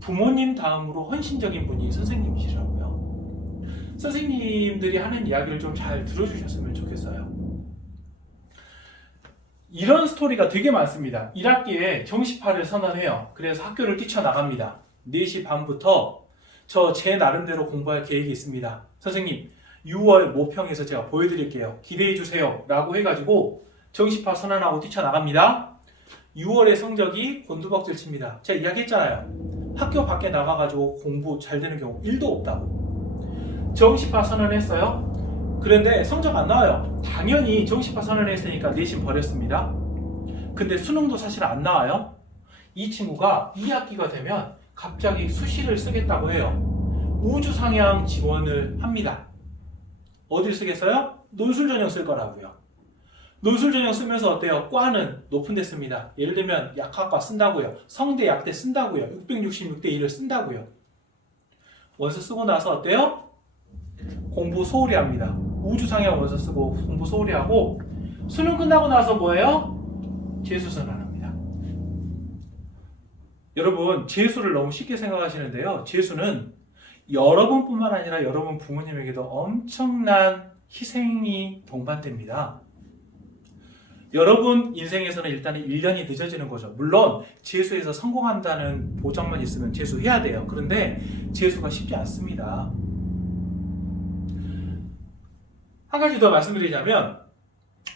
부모님 다음으로 헌신적인 분이 선생님이시라고요. 선생님들이 하는 이야기를 좀 잘 들어주셨으면 좋겠어요. 이런 스토리가 되게 많습니다. 1학기에 정시파를 선언해요. 그래서 학교를 뛰쳐나갑니다. 4시 반부터 제 나름대로 공부할 계획이 있습니다. 선생님 6월 모평에서 제가 보여드릴게요. 기대해주세요 라고 해가지고 정시파 선언하고 뛰쳐나갑니다. 6월의 성적이 곤두박질 칩니다. 제가 이야기했잖아요. 학교 밖에 나가가지고 공부 잘 되는 경우 1도 없다고. 정시파 선언했어요. 그런데 성적 안 나와요. 당연히 정시파 선언했으니까 내신 버렸습니다. 근데 수능도 사실 안 나와요. 이 친구가 2학기가 되면 갑자기 수시를 쓰겠다고 해요. 우주상향 지원을 합니다. 어딜 쓰겠어요? 논술전형 쓸 거라고요. 논술전형 쓰면서 어때요? 과는 높은 데 씁니다. 예를 들면 약학과 쓴다고요. 성대 약대 쓴다고요. 666대 1을 쓴다고요. 원서 쓰고 나서 어때요? 공부 소홀히 합니다. 우주상향 원서 쓰고 공부 소홀히 하고 수능 끝나고 나서 뭐예요? 재수 선언합니다. 여러분 재수를 너무 쉽게 생각하시는데요. 재수는 여러분뿐만 아니라 여러분 부모님에게도 엄청난 희생이 동반됩니다. 여러분 인생에서는 일단은 1년이 늦어지는 거죠. 물론 재수에서 성공한다는 보장만 있으면 재수해야 돼요. 그런데 재수가 쉽지 않습니다. 한 가지 더 말씀드리자면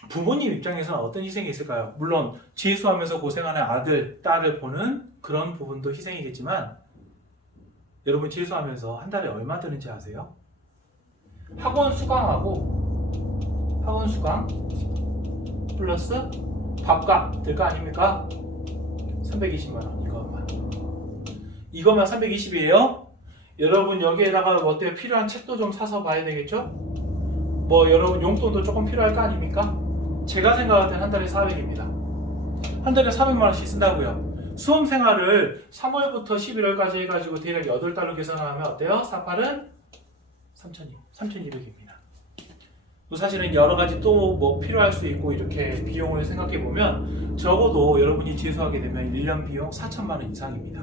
부모님 입장에서는 어떤 희생이 있을까요? 물론 재수하면서 고생하는 아들, 딸을 보는 그런 부분도 희생이겠지만 여러분 재수하면서 한 달에 얼마 드는지 아세요? 학원 수강 플러스 밥값 들 거 아닙니까? 320만 원 이것만 320이에요. 여러분 여기에다가 어때요? 필요한 책도 좀 사서 봐야 되겠죠? 뭐 여러분 용돈도 조금 필요할 거 아닙니까? 제가 생각할 땐 한 달에 400입니다. 한 달에 400만 원씩 쓴다고요. 수험 생활을 3월부터 11월까지 해가지고 대략 8달로 계산하면 어때요? 4팔은 3,200입니다. 사실은 여러 가지 또 뭐 필요할 수 있고 이렇게 비용을 생각해 보면 적어도 여러분이 재수하게 되면 1년 비용 4천만 원 이상입니다.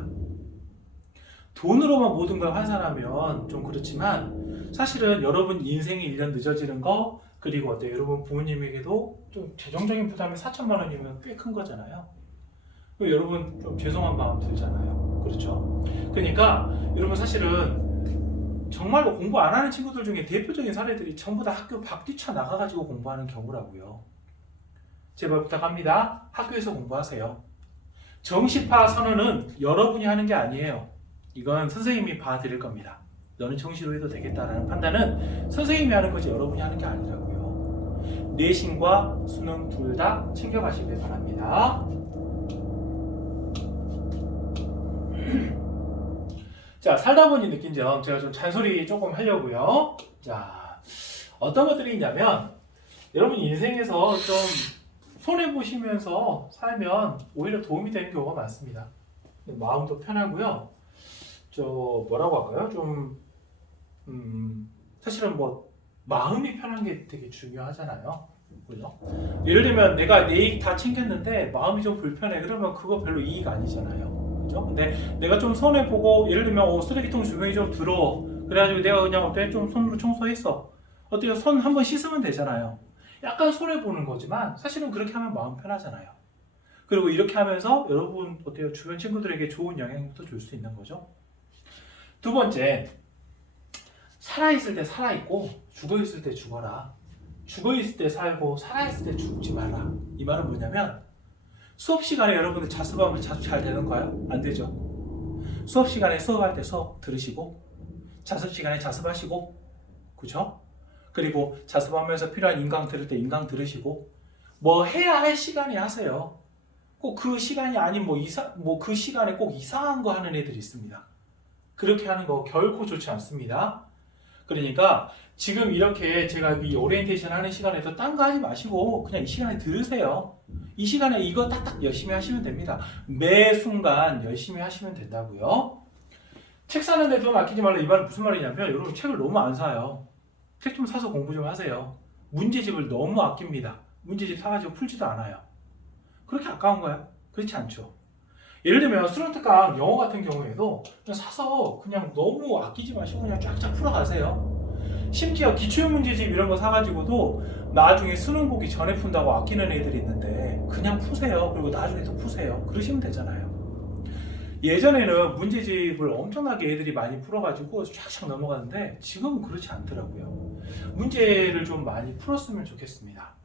돈으로만 모든 걸 환산하면 좀 그렇지만 사실은 여러분 인생이 1년 늦어지는 거 그리고 어때요? 여러분 부모님에게도 좀 재정적인 부담이 4천만 원이면 꽤 큰 거잖아요. 여러분 좀 죄송한 마음 들잖아요. 그렇죠? 그러니까 여러분 사실은 정말로 공부 안 하는 친구들 중에 대표적인 사례들이 전부 다 학교 밖 뛰쳐 나가가지고 공부하는 경우라고요. 제발 부탁합니다. 학교에서 공부하세요. 정시파 선언은 여러분이 하는 게 아니에요. 이건 선생님이 봐드릴 겁니다. 너는 정시로 해도 되겠다라는 판단은 선생님이 하는 거지 여러분이 하는 게 아니라고요. 내신과 수능 둘 다 챙겨가시길 바랍니다. 자, 살다 보니 느낀 점 제가 좀 잔소리 조금 하려고요. 자, 어떤 것들이 있냐면 여러분 인생에서 좀 손해보시면서 살면 오히려 도움이 되는 경우가 많습니다. 마음도 편하고요. 저 뭐라고 할까요? 좀 사실은 뭐 마음이 편한 게 되게 중요하잖아요. 그죠? 예를 들면 내가 내 이익 다 챙겼는데 마음이 좀 불편해. 그러면 그거 별로 이익 아니잖아요. 그죠? 근데 내가 좀 손해보고 예를 들면 쓰레기통 주변이 좀 더러워. 그래가지고 내가 그냥 어때 좀 손으로 청소했어. 어때요? 손 한번 씻으면 되잖아요. 약간 손해보는 거지만 사실은 그렇게 하면 마음 편하잖아요. 그리고 이렇게 하면서 여러분 어때요? 주변 친구들에게 좋은 영향도 줄 수 있는 거죠. 두 번째, 살아있을 때 살아있고 죽어있을 때 죽어라. 죽어있을 때 살고 살아있을 때 죽지 말라. 이 말은 뭐냐면 수업 시간에 여러분들 자습하면 자습 잘 되는가요? 안 되죠. 수업 시간에 수업할 때 수업 들으시고 자습 시간에 자습하시고 그죠? 그리고 자습하면서 필요한 인강 들을 때 인강 들으시고 뭐 해야 할 시간에 하세요. 꼭 그 시간이 아닌 그 시간에 꼭 이상한 거 하는 애들이 있습니다. 그렇게 하는 거 결코 좋지 않습니다. 그러니까 지금 이렇게 제가 이 오리엔테이션 하는 시간에도 딴 거 하지 마시고 그냥 이 시간에 들으세요. 이 시간에 이거 딱딱 열심히 하시면 됩니다. 매 순간 열심히 하시면 된다고요. 책 사는데 돈 아끼지 말라 이 말은 무슨 말이냐면 여러분 책을 너무 안 사요. 책 좀 사서 공부 좀 하세요. 문제집을 너무 아낍니다. 문제집 사가지고 풀지도 않아요. 그렇게 아까운가요? 그렇지 않죠. 예를 들면 스튜던트강 영어 같은 경우에도 그냥 사서 그냥 너무 아끼지 마시고 그냥 쫙쫙 풀어가세요. 심지어 기출문제집 이런 거 사가지고도 나중에 수능 보기 전에 푼다고 아끼는 애들이 있는데 그냥 푸세요. 그리고 나중에 또 푸세요. 그러시면 되잖아요. 예전에는 문제집을 엄청나게 애들이 많이 풀어가지고 쫙쫙 넘어가는데 지금은 그렇지 않더라고요. 문제를 좀 많이 풀었으면 좋겠습니다.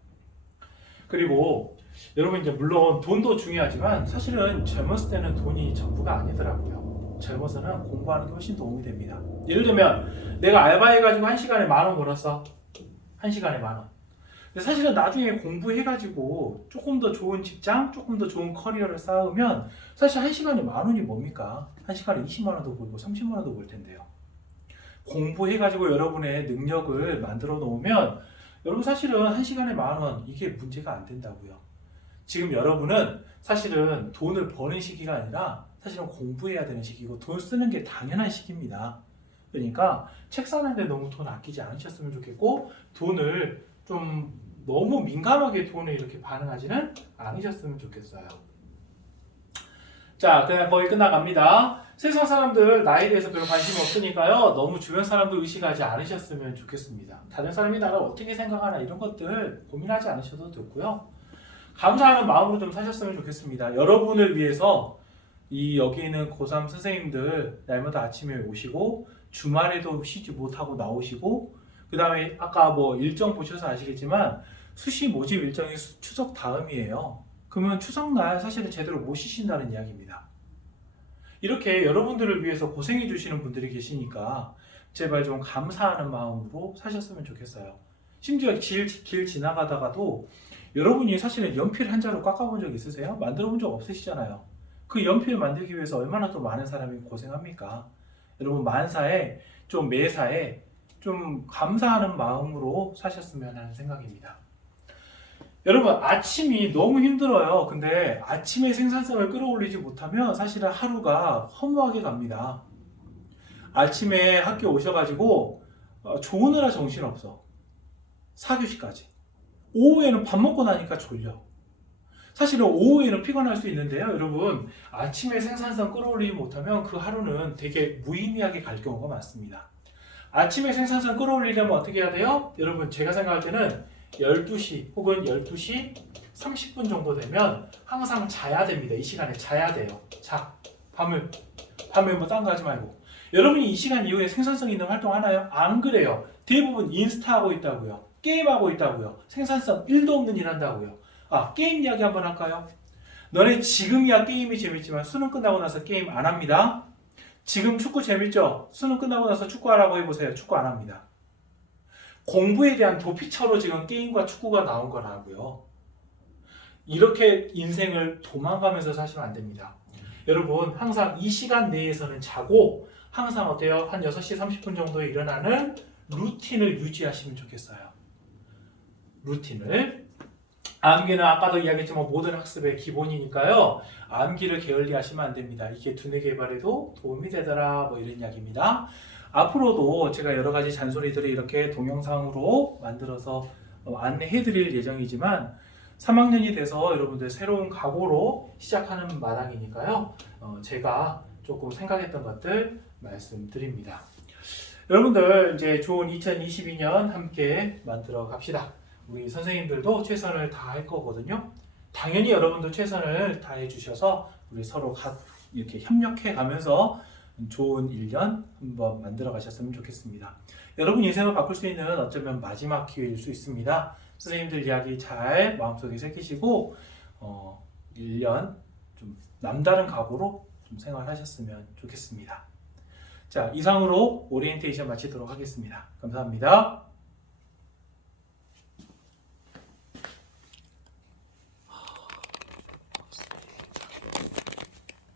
그리고 여러분 이제 물론 돈도 중요하지만 사실은 젊었을 때는 돈이 전부가 아니더라고요. 젊어서는 공부하는 게 훨씬 도움이 됩니다. 예를 들면 내가 알바해가지고 1시간에 10,000원 벌었어. 1시간에 10,000원. 근데 사실은 나중에 공부해가지고 조금 더 좋은 직장, 조금 더 좋은 커리어를 쌓으면 사실 1시간에 10,000원이 뭡니까? 1시간에 20만 원도 벌고 30만 원도 벌 텐데요. 공부해가지고 여러분의 능력을 만들어 놓으면 여러분 사실은 1시간에 10,000원 이게 문제가 안 된다고요. 지금 여러분은 사실은 돈을 버는 시기가 아니라 사실은 공부해야 되는 시기고 돈 쓰는 게 당연한 시기입니다. 그러니까 책 사는데 너무 돈 아끼지 않으셨으면 좋겠고 돈을 좀 너무 민감하게 돈에 이렇게 반응하지는 않으셨으면 좋겠어요. 자, 그냥 거의 끝나갑니다. 세상 사람들 나에 대해서 별로 관심이 없으니까요. 너무 주변 사람들 의식하지 않으셨으면 좋겠습니다. 다른 사람이 나를 어떻게 생각하나 이런 것들 고민하지 않으셔도 좋고요. 감사하는 마음으로 좀 사셨으면 좋겠습니다. 여러분을 위해서 여기 있는 고3 선생님들 날마다 아침에 오시고 주말에도 쉬지 못하고 나오시고 그 다음에 아까 뭐 일정 보셔서 아시겠지만 수시 모집 일정이 추석 다음이에요. 그러면 추석날 사실은 제대로 못 쉬신다는 이야기입니다. 이렇게 여러분들을 위해서 고생해 주시는 분들이 계시니까 제발 좀 감사하는 마음으로 사셨으면 좋겠어요. 심지어 길 지나가다가도 여러분이 사실은 연필 한 자루 깎아본 적 있으세요? 만들어 본 적 없으시잖아요. 그 연필 만들기 위해서 얼마나 또 많은 사람이 고생합니까? 여러분 만사에 좀 매사에 좀 감사하는 마음으로 사셨으면 하는 생각입니다. 여러분 아침이 너무 힘들어요. 근데 아침에 생산성을 끌어올리지 못하면 사실은 하루가 허무하게 갑니다. 아침에 학교 오셔가지고 좋으느라 정신없어. 4교시까지. 오후에는 밥 먹고 나니까 졸려. 사실은 오후에는 피곤할 수 있는데요. 여러분 아침에 생산성 끌어올리지 못하면 그 하루는 되게 무의미하게 갈 경우가 많습니다. 아침에 생산성 끌어올리려면 어떻게 해야 돼요? 여러분 제가 생각할 때는 12시 혹은 12시 30분 정도 되면 항상 자야 됩니다. 이 시간에 자야 돼요. 밤을 뭐 딴 거 하지 말고. 여러분이 이 시간 이후에 생산성 있는 활동 하나요? 안 그래요. 대부분 인스타 하고 있다고요. 게임하고 있다고요. 생산성 1도 없는 일 한다고요. 게임 이야기 한번 할까요? 너네 지금이야 게임이 재밌지만 수능 끝나고 나서 게임 안 합니다. 지금 축구 재밌죠? 수능 끝나고 나서 축구 하라고 해보세요. 축구 안 합니다. 공부에 대한 도피처로 지금 게임과 축구가 나온 거라고요. 이렇게 인생을 도망가면서 사시면 안 됩니다. 여러분 항상 이 시간 내에서는 자고 항상 어때요? 한 6시 30분 정도에 일어나는 루틴을 유지하시면 좋겠어요. 루틴을. 암기는 아까도 이야기했지만 모든 학습의 기본이니까요. 암기를 게을리하시면 안 됩니다. 이게 두뇌 개발에도 도움이 되더라 뭐 이런 이야기입니다. 앞으로도 제가 여러 가지 잔소리들을 이렇게 동영상으로 만들어서 안내해 드릴 예정이지만 3학년이 돼서 여러분들 새로운 각오로 시작하는 마당이니까요. 제가 조금 생각했던 것들 말씀드립니다. 여러분들 이제 좋은 2022년 함께 만들어 갑시다. 우리 선생님들도 최선을 다할 거거든요. 당연히 여러분도 최선을 다해 주셔서 우리 서로 이렇게 협력해 가면서 좋은 1년 한번 만들어 가셨으면 좋겠습니다. 여러분 인생을 바꿀 수 있는 어쩌면 마지막 기회일 수 있습니다. 선생님들 이야기 잘 마음속에 새기시고 1년 좀 남다른 각오로 좀 생활하셨으면 좋겠습니다. 자, 이상으로 오리엔테이션 마치도록 하겠습니다. 감사합니다.